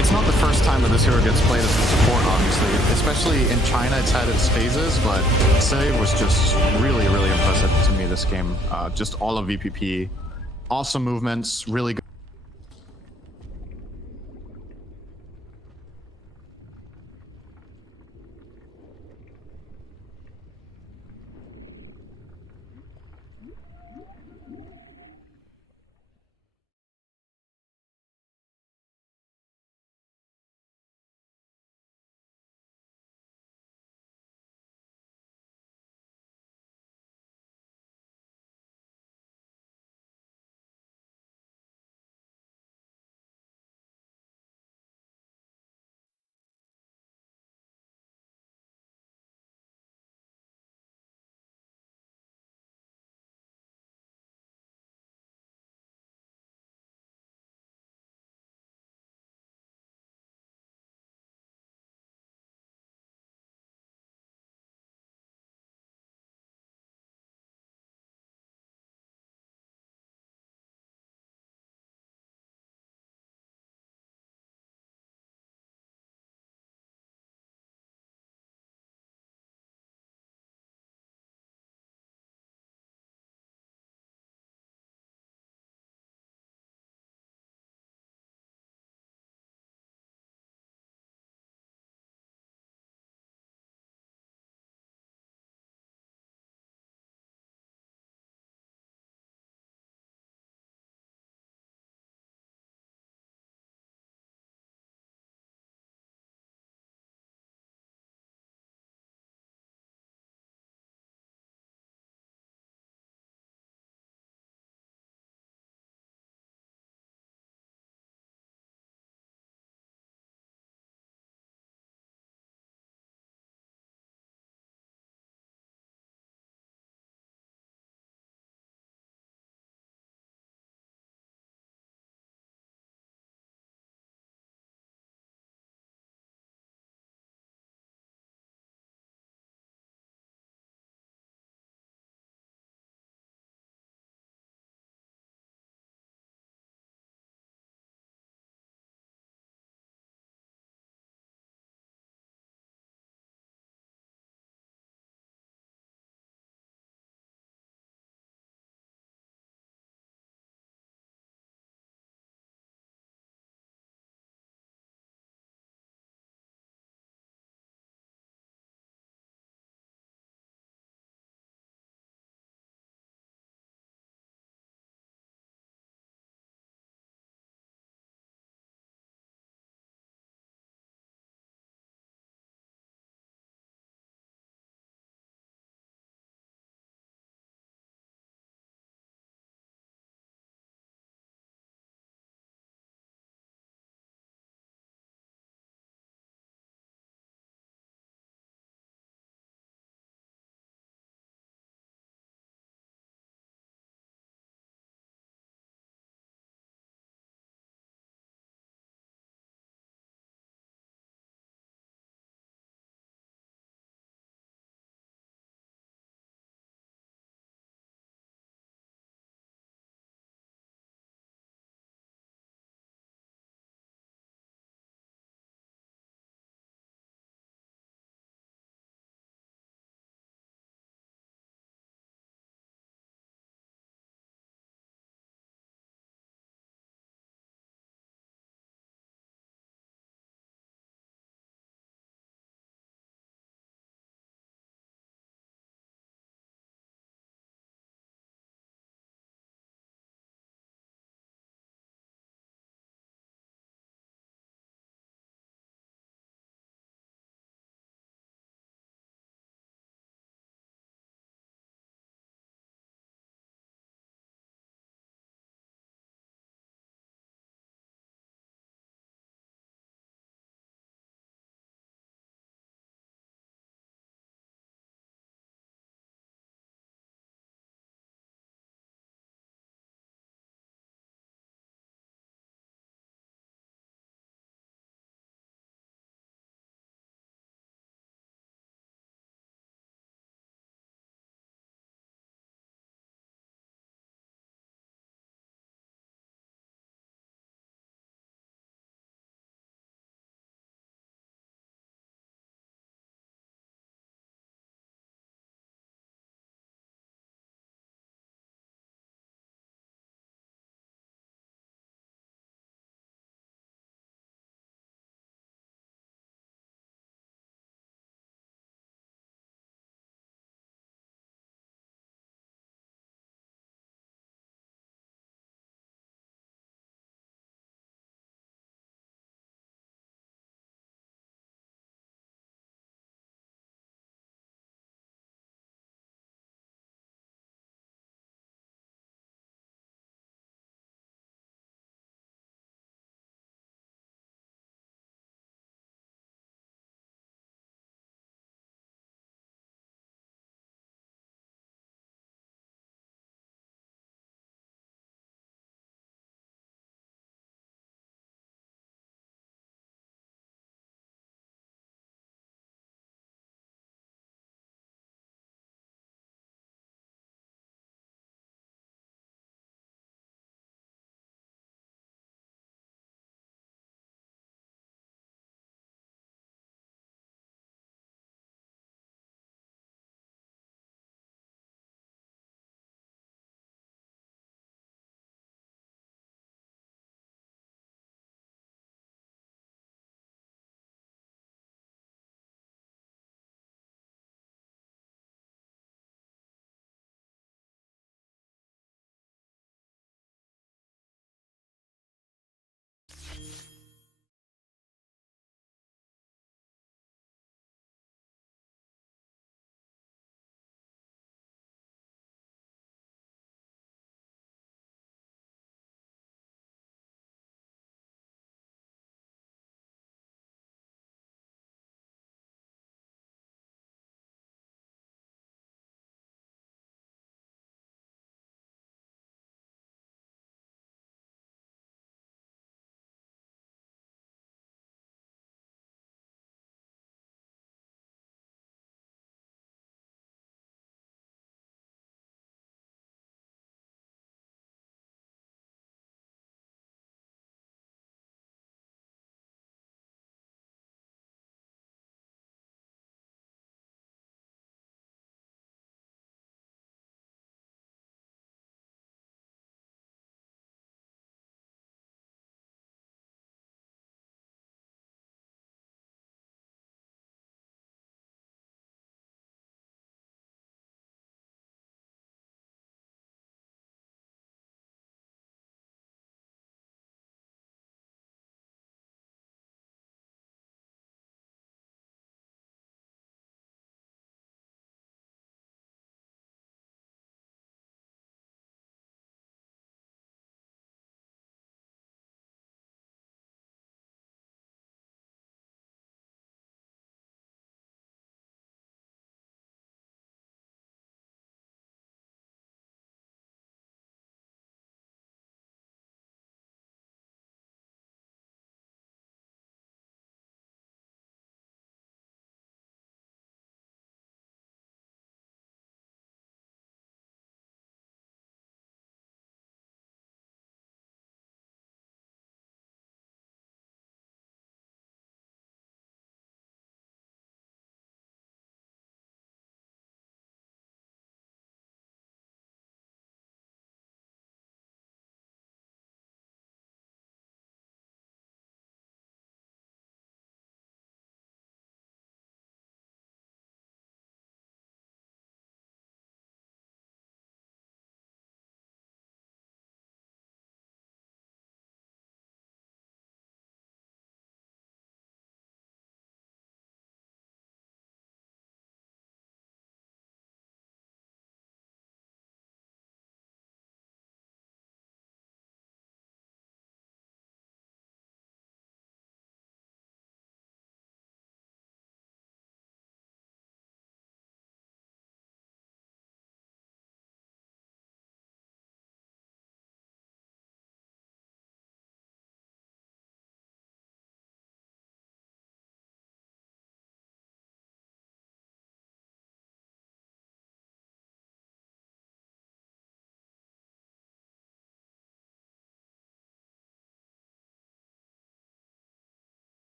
It's not the first time that this hero gets played as a support, obviously. Especially in China, it's had its phases, but Save was just really, really impressive to me this game. Just all of VPP. Awesome movements, really good.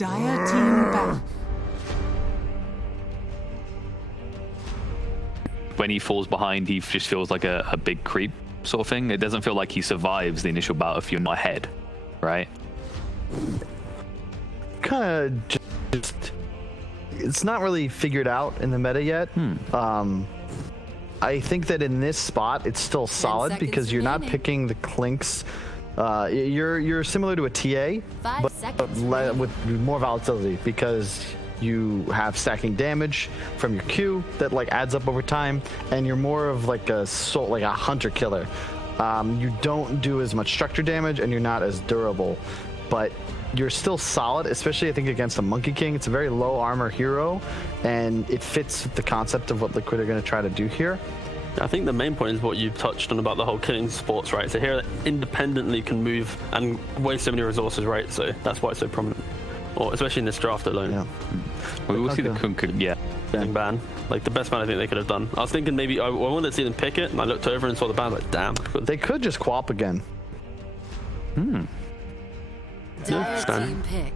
Dire team back. When he falls behind, he just feels like a big creep sort of thing. It doesn't feel like he survives the initial bout if you're not ahead, right? Kind of just, it's not really figured out in the meta yet. I think that in this spot, it's still solid because you're not picking the Clinks. You're similar to a TA, but with more volatility because you have stacking damage from your Q that like adds up over time, and you're more of like a hunter killer. You don't do as much structure damage, and you're not as durable, but you're still solid, especially I think against a Monkey King. It's a very low armor hero, and it fits the concept of what Liquid are going to try to do here. I think the main point is what you touched on about the whole killing sports, right? It's a hero that independently can move and waste so many resources, right? So that's why it's so prominent, or especially in this draft alone. Yeah. We will see the Kunku, Ban, like the best ban I think they could have done. I was thinking maybe I wanted to see them pick it, and I looked over and saw the ban, like damn. They could just co-op again. Dire Stan. team pick.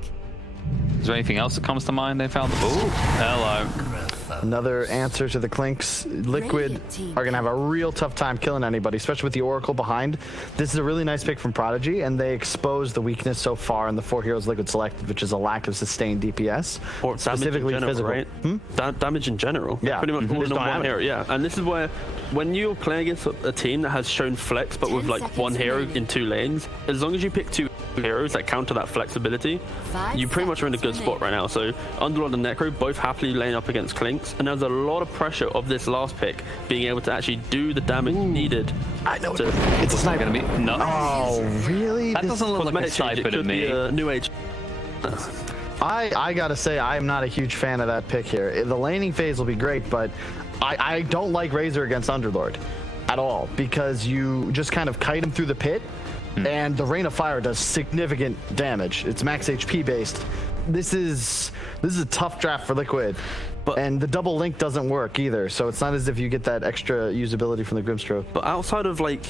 Is there anything else that comes to mind they found? Oh, hello. Another answer to the Clinks. Liquid are going to have a real tough time killing anybody, especially with the Oracle behind. This is a really nice pick from Prodigy, and they expose the weakness so far in the 4 heroes Liquid selected, which is a lack of sustained DPS. Or specifically damage in general, physical. right? Damage in general. Yeah. Pretty much all Just in don't have one it. hero, yeah. And this is where, when you're playing against a team that has shown flex, but with like one hero in 2 lanes, as long as you pick 2 heroes that counter that flexibility, you pretty much are in a good spot right now. So Underlord and Necro both happily laying up against Clinks, and there's a lot of pressure of this last pick being able to actually do the damage needed. I know to, it's a sniper. Gonna be no. Oh, really? That doesn't look like a cosmetic change. sniper It to could me. be a new age. I gotta say, I'm not a huge fan of that pick here. The laning phase will be great, but I don't like Razor against Underlord at all, because you just kind of kite him through the pit, and the Rain of Fire does significant damage. It's max HP based. This is a tough draft for Liquid, and the double link doesn't work either, so it's not as if you get that extra usability from the Grimstroke. But outside of like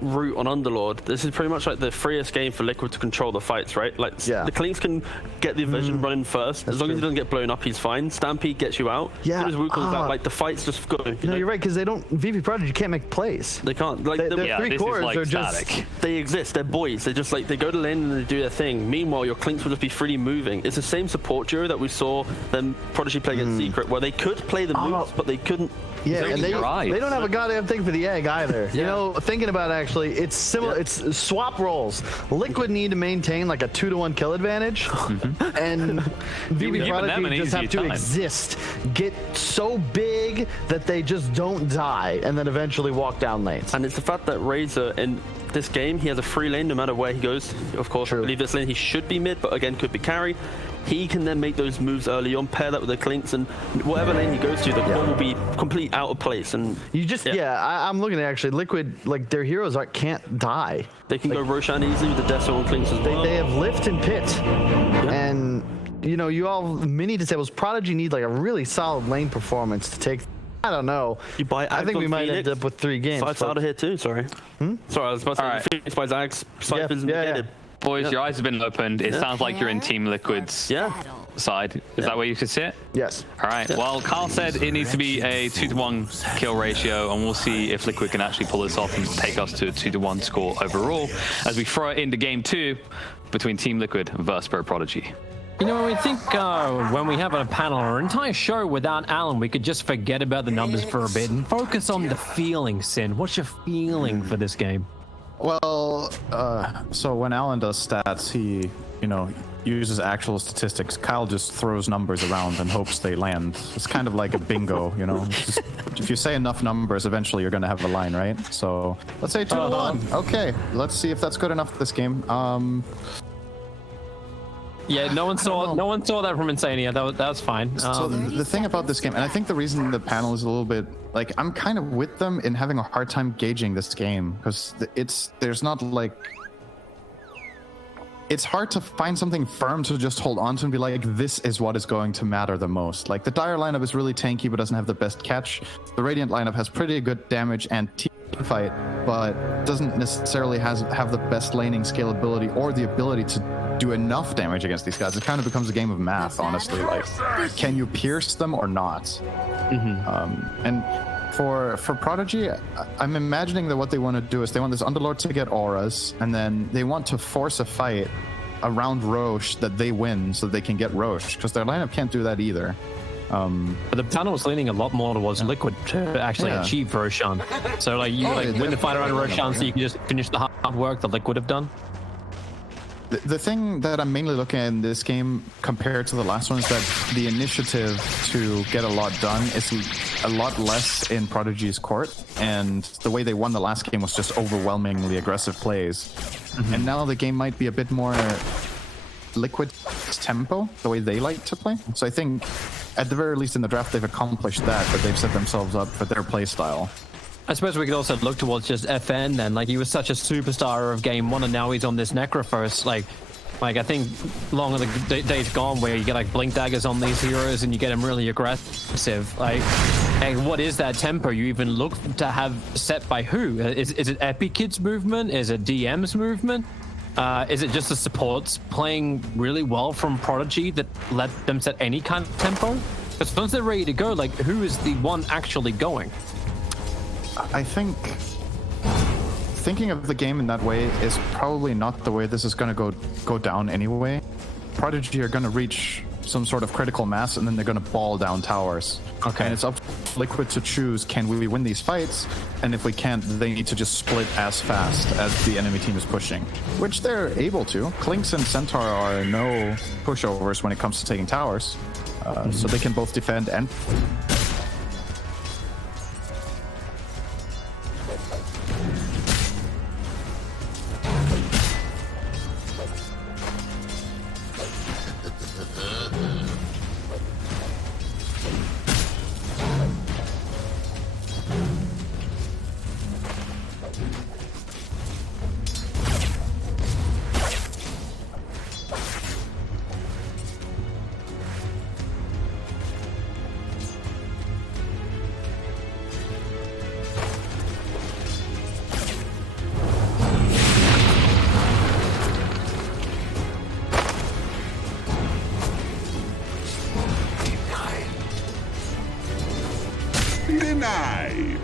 root on Underlord, this is pretty much like the freest game for Liquid to control the fights, right? Like the Clinks can get the vision running first. As long as he doesn't get blown up, he's fine. Stampede gets you out. Yeah. As soon as Wu comes back, like the fights just go. No, you're right, because they don't. VP.Prodigy can't make plays. They can't. Like Their Yeah, 3 this is cores like are just. static. they exist. They're boys. They just like they go to lane and they do their thing. Meanwhile, your Clinks will just be freely moving. It's the same support duo that we saw them Prodigy play against Secret, where they could play the moves, but they couldn't. Yeah, and they don't have a goddamn thing for the egg either. You know, thinking about it, actually, it's similar. It's swap roles. Liquid need to maintain like a 2-to-1 kill advantage, and VP.Prodigy just have to time. exist, get so big that they just don't die, and then eventually walk down lanes. And it's the fact that Razor in this game, he has a free lane no matter where he goes. Of course, I believe this lane he should be mid, but again could be carry. He can then make those moves early on, pair that with the Clinks, and whatever lane he goes to, the ball will be completely out of place. And You just, I'm looking at actually Liquid, like their heroes can't die. they can go Roshan easily with the Deso and Clinks as well. They have lift and pit, and you know, you all mini disables. Prodigy need like a really solid lane performance to take. I don't know. You buy I think we Ags on might Phoenix. end up with 3 games. Scythe's out of here too, sorry. Sorry, I was about to say, Alright. Phoenix buys Ags, Scythe is negated. Boys, your eyes have been opened. It sounds like you're in Team Liquid's Yeah. side. Is that where you could see it? Yes. All right. Well, Carl said it needs to be a 2-to-1 kill ratio, and we'll see if Liquid can actually pull this off and take us to a 2-to-1 score overall as we throw it into Game 2 between Team Liquid versus Prodigy. You know, I think when we have a panel or an entire show without Alan, we could just forget about the numbers for a bit and focus on the feeling, Sin. What's your feeling for this game? Well, so when Alan does stats, he, uses actual statistics. Kyle just throws numbers around and hopes they land. It's kind of like a bingo, Just, if you say enough numbers, eventually you're going to have a line, right? So let's say 2-1. Okay, let's see if that's good enough for this game. Yeah, no one saw that from Insania. That was fine. So the thing about this game, and I think the reason the panel is a little bit like, I'm kind of with them in having a hard time gauging this game, because there's not like, it's hard to find something firm to just hold on to and be like, this is what is going to matter the most. Like the Dire lineup is really tanky but doesn't have the best catch. The Radiant lineup has pretty good damage, and fight, but doesn't necessarily have the best laning scalability or the ability to do enough damage against these guys. It kind of becomes a game of math, honestly. Like, can you pierce them or not? And for Prodigy, I'm imagining that what they want to do is they want this Underlord to get auras, and then they want to force a fight around Roche that they win so they can get Roche, because their lineup can't do that either. But the panel was leaning a lot more towards Liquid to actually achieve Roshan. So like you win the fight around Roshan so you can just finish the hard work that Liquid have done. The thing that I'm mainly looking at in this game compared to the last one is that the initiative to get a lot done is a lot less in Prodigy's court, and the way they won the last game was just overwhelmingly aggressive plays. And now the game might be a bit more Liquid tempo, the way they like to play. So I think at the very least in the draft they've accomplished that they've set themselves up for their play style. I suppose we could also look towards just FN then. Like, he was such a superstar of Game 1 and now he's on this Necrophos. Like I think long of the days gone where you get like blink daggers on these heroes and you get them really aggressive. Like, hey, what is that tempo you even look to have set by who? Is it Epic Kids movement? Is it DM's movement? Is it just the supports playing really well from Prodigy that let them set any kind of tempo? Because once they're ready to go, like, who is the one actually going? I think thinking of the game in that way is probably not the way this is going to go down anyway. Prodigy are going to reach some sort of critical mass and then they're going to ball down towers. Okay. And it's up to Liquid to choose, can we win these fights? And if we can't, they need to just split as fast as the enemy team is pushing, which they're able to. Clinks and Centaur are no pushovers when it comes to taking towers, so they can both defend and... Denied.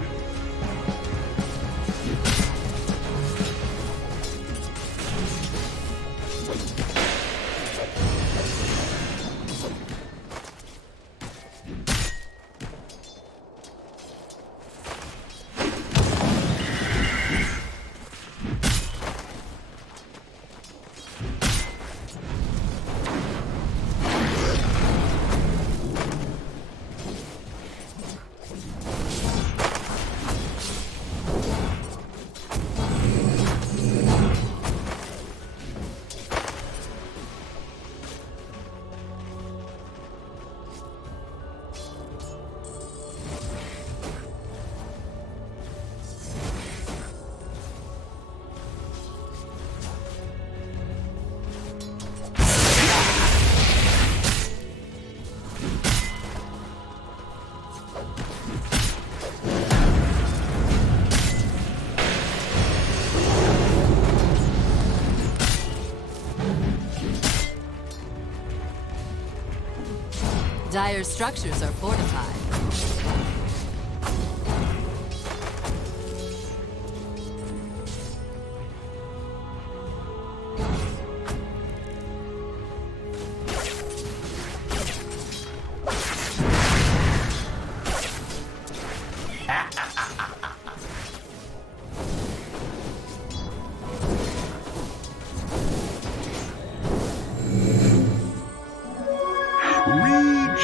Dire's structures are fortified.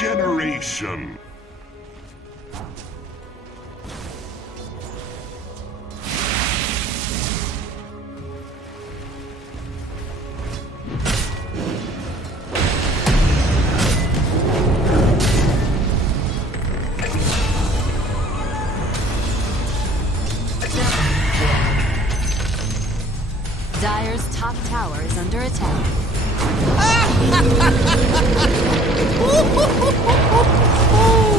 Regeneration. Dire's top tower is under attack. Oh!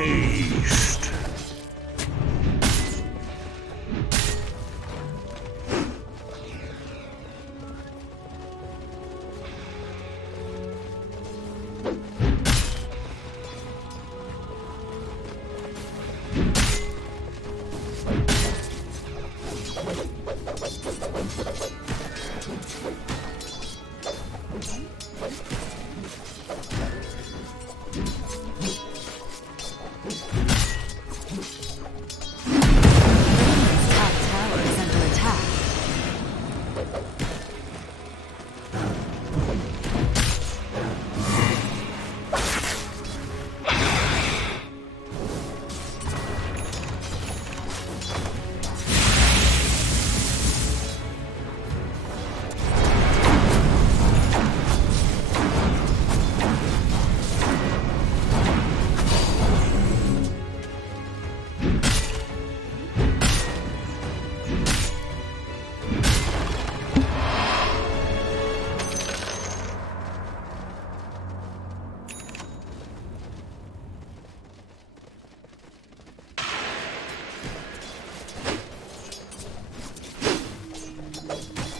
haste. Top tower is under attack.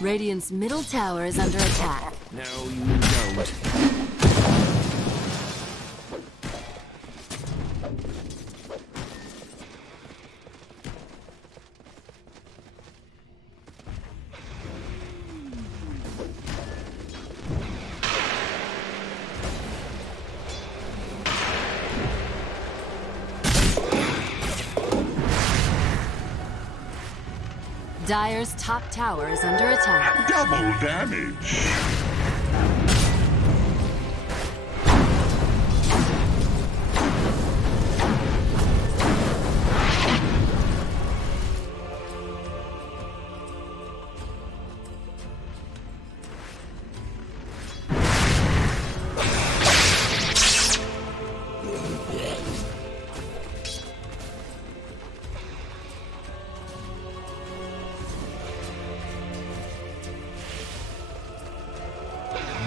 Radiant's middle tower is under attack. No, you don't. Dire's top tower is under attack. Double damage.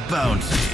Bouncy.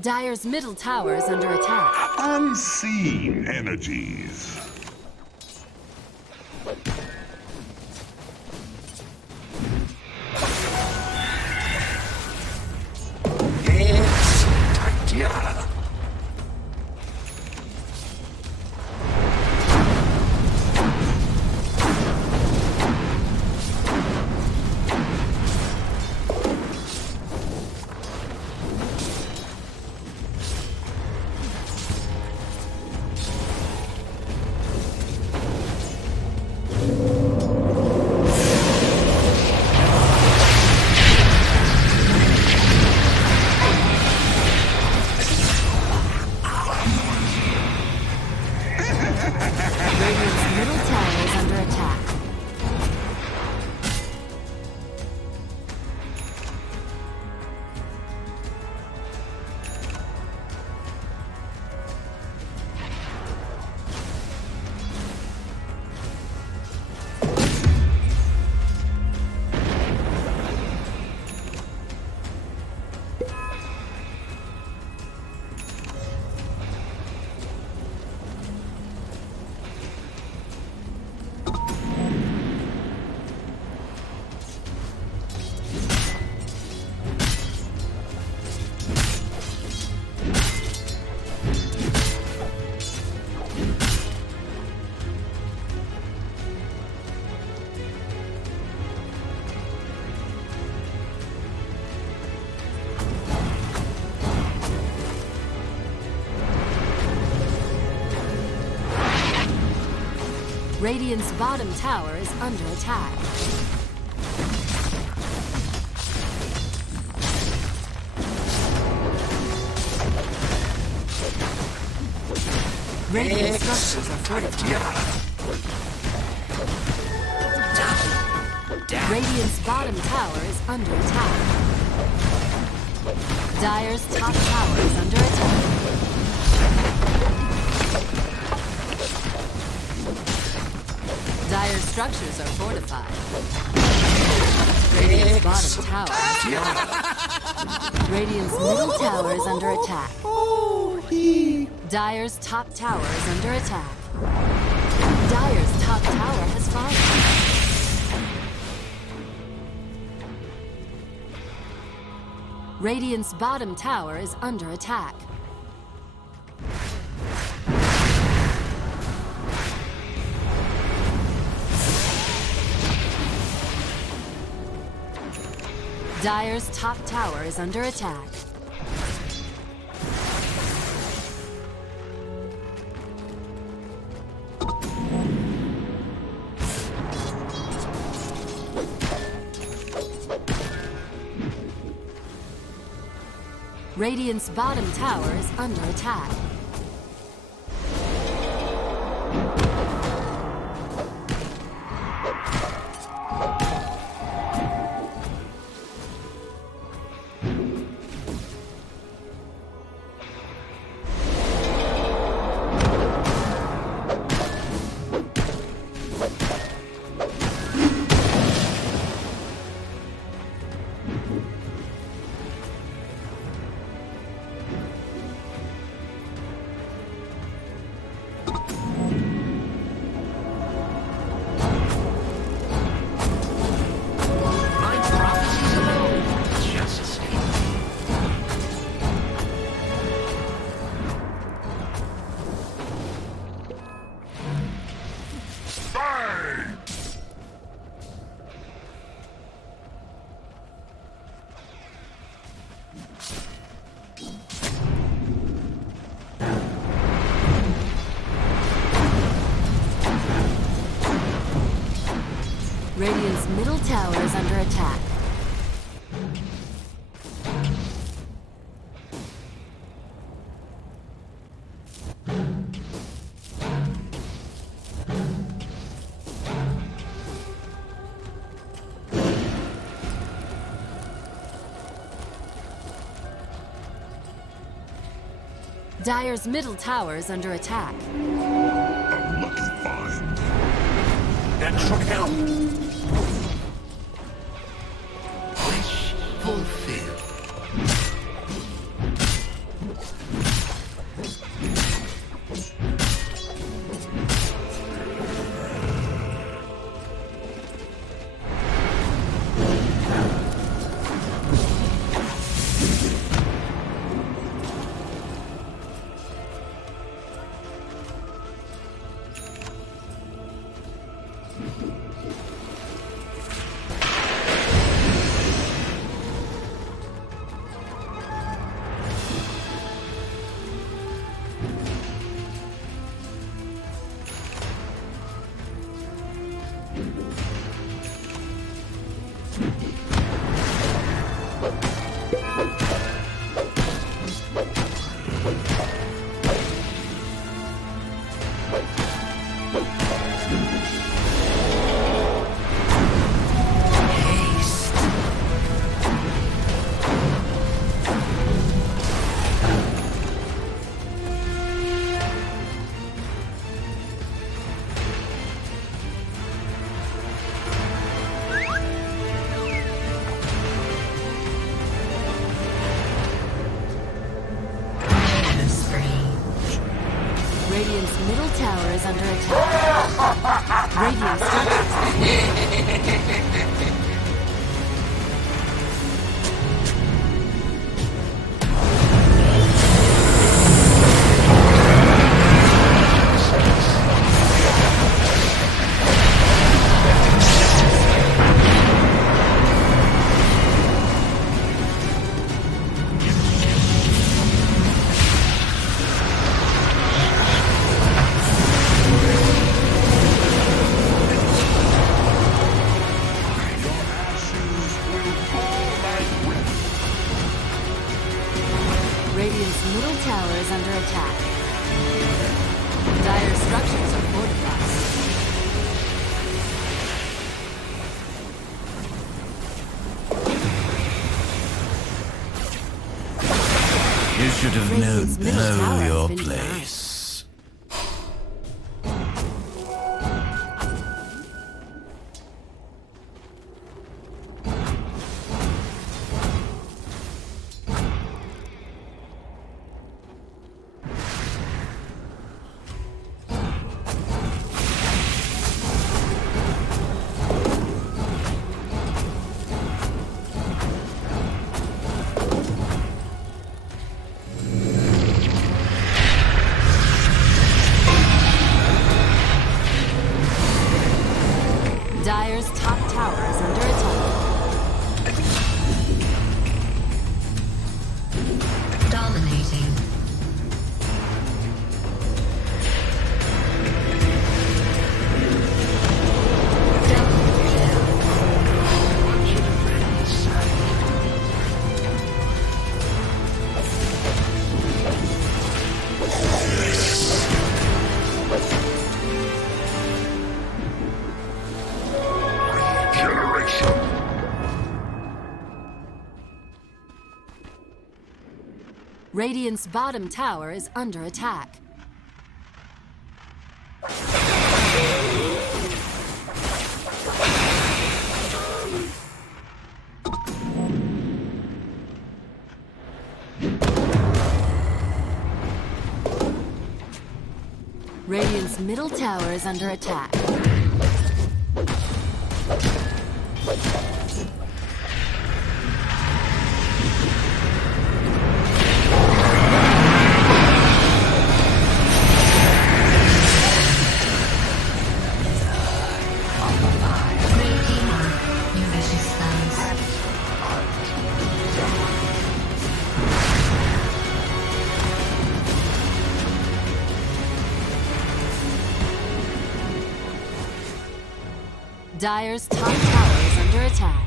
Dire's middle tower is under attack. Unseen energies. Radiant's bottom tower is under attack. Radiant structures are fortified. Radiant's bottom tower is under attack. Dire's top tower is under attack. Dire's structures are fortified. Radiant's bottom tower is fallen. Radiant's middle tower is under attack. Dire's top tower is under attack. Dire's top tower has fallen. Radiant's bottom tower is under attack. Dire's top tower is under attack. Radiant's bottom tower is under attack. Radiant's middle tower is under attack. Dire's middle tower is under attack. A lucky find. That should help. Wish fulfilled. Radiant's middle tower is under attack. Radiant structures. Radiant's middle tower is under attack. Dire structures are fortified. You should have known Radiant's middle tower know has your been denied. place. Dire's top tower is under attack. Dominating. Regeneration. Radiant's bottom tower is under attack. Radiant's middle tower is under attack. Great teamwork. New vision stands. Dire's top tower is under attack.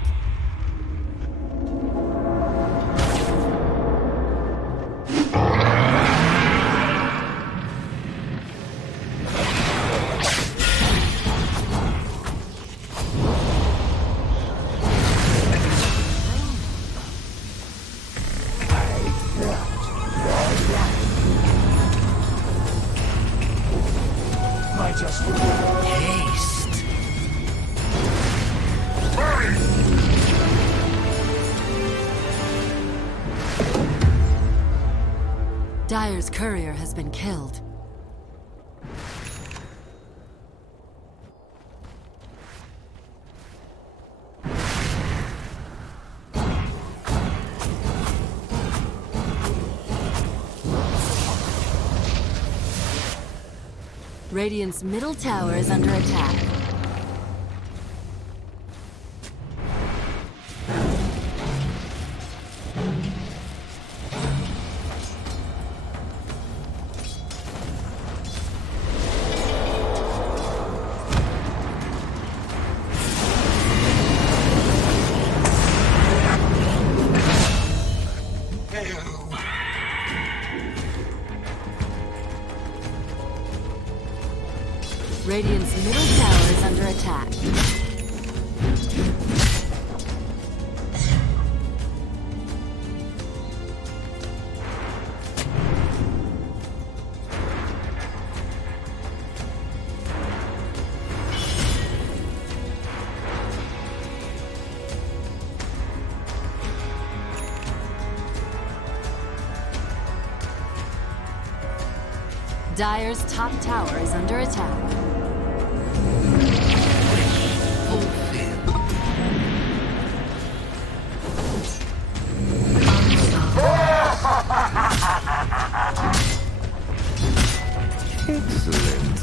I just taste. Dire's courier has been killed. Radiant's middle tower is under attack. Radiant's middle tower is under attack. Dire's top tower is under attack. Excellent.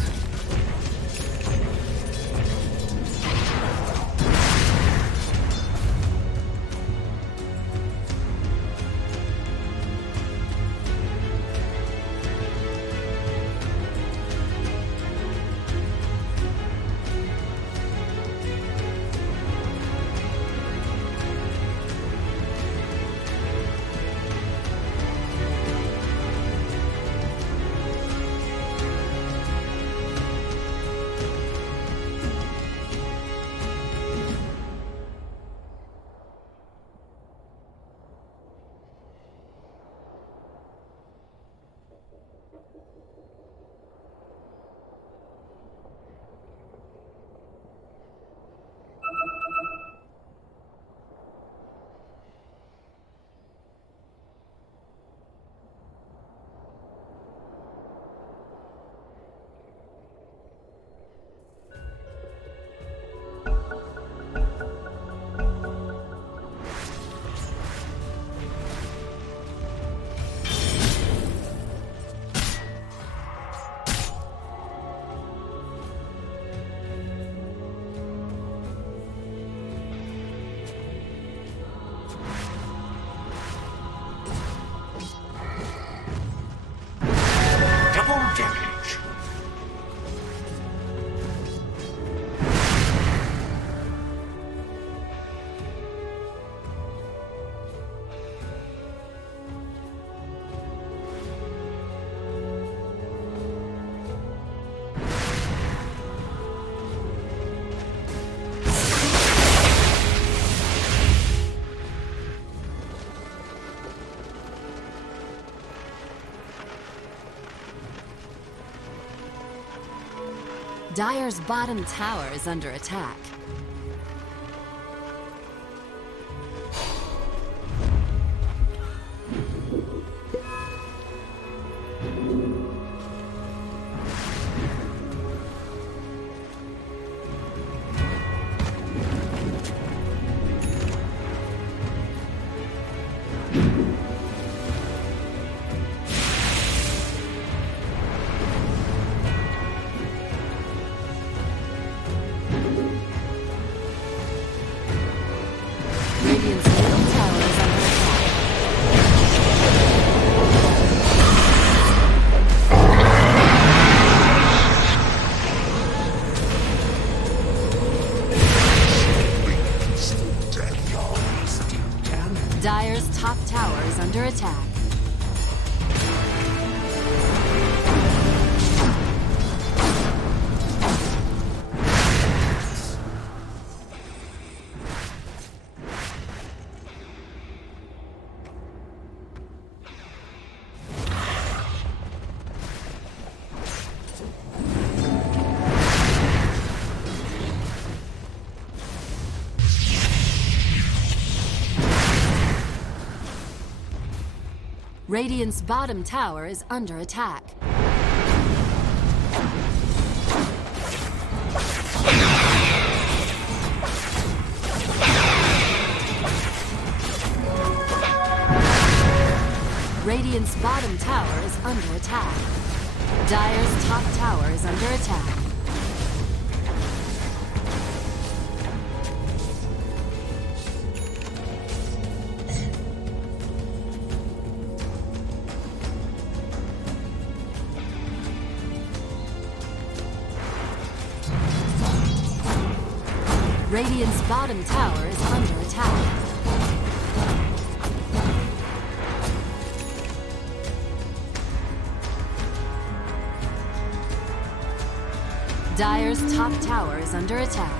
Dire's bottom tower is under attack. Radiant's middle tower is under attack. Dire's top tower is under attack. Radiant's bottom tower is under attack. Radiant's bottom tower is under attack. Dire's top tower is under attack. Radiant's bottom tower is under attack. Dire's top tower is under attack.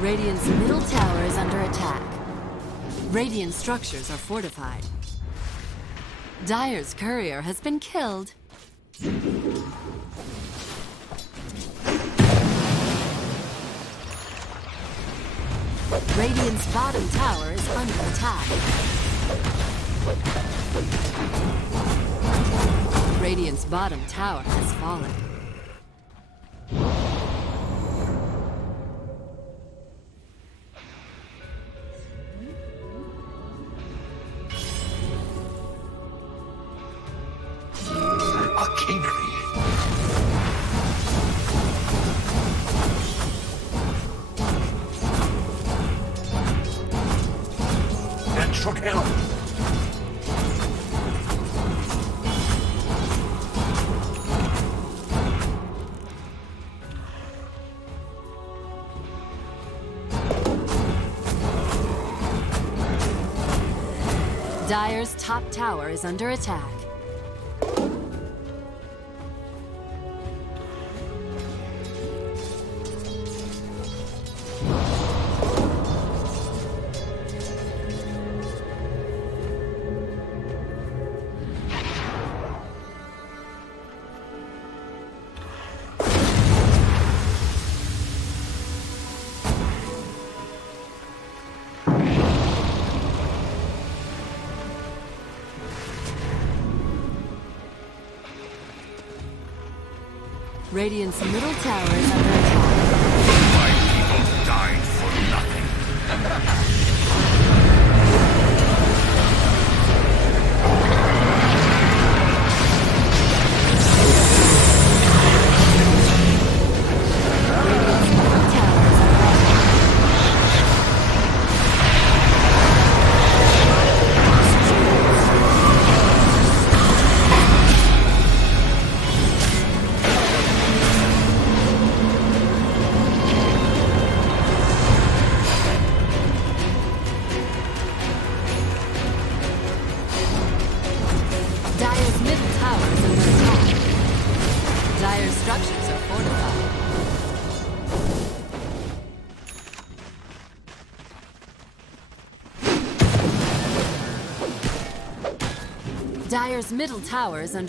Radiant's middle tower is under attack. Radiant structures are fortified. Dire's courier has been killed. Radiant's bottom tower is under attack. Radiant's bottom tower has fallen. Natural help. Dire's top tower is under attack. Radiant's middle tower is under attack. My people Dire's structures are fortified. Dire's middle tower is under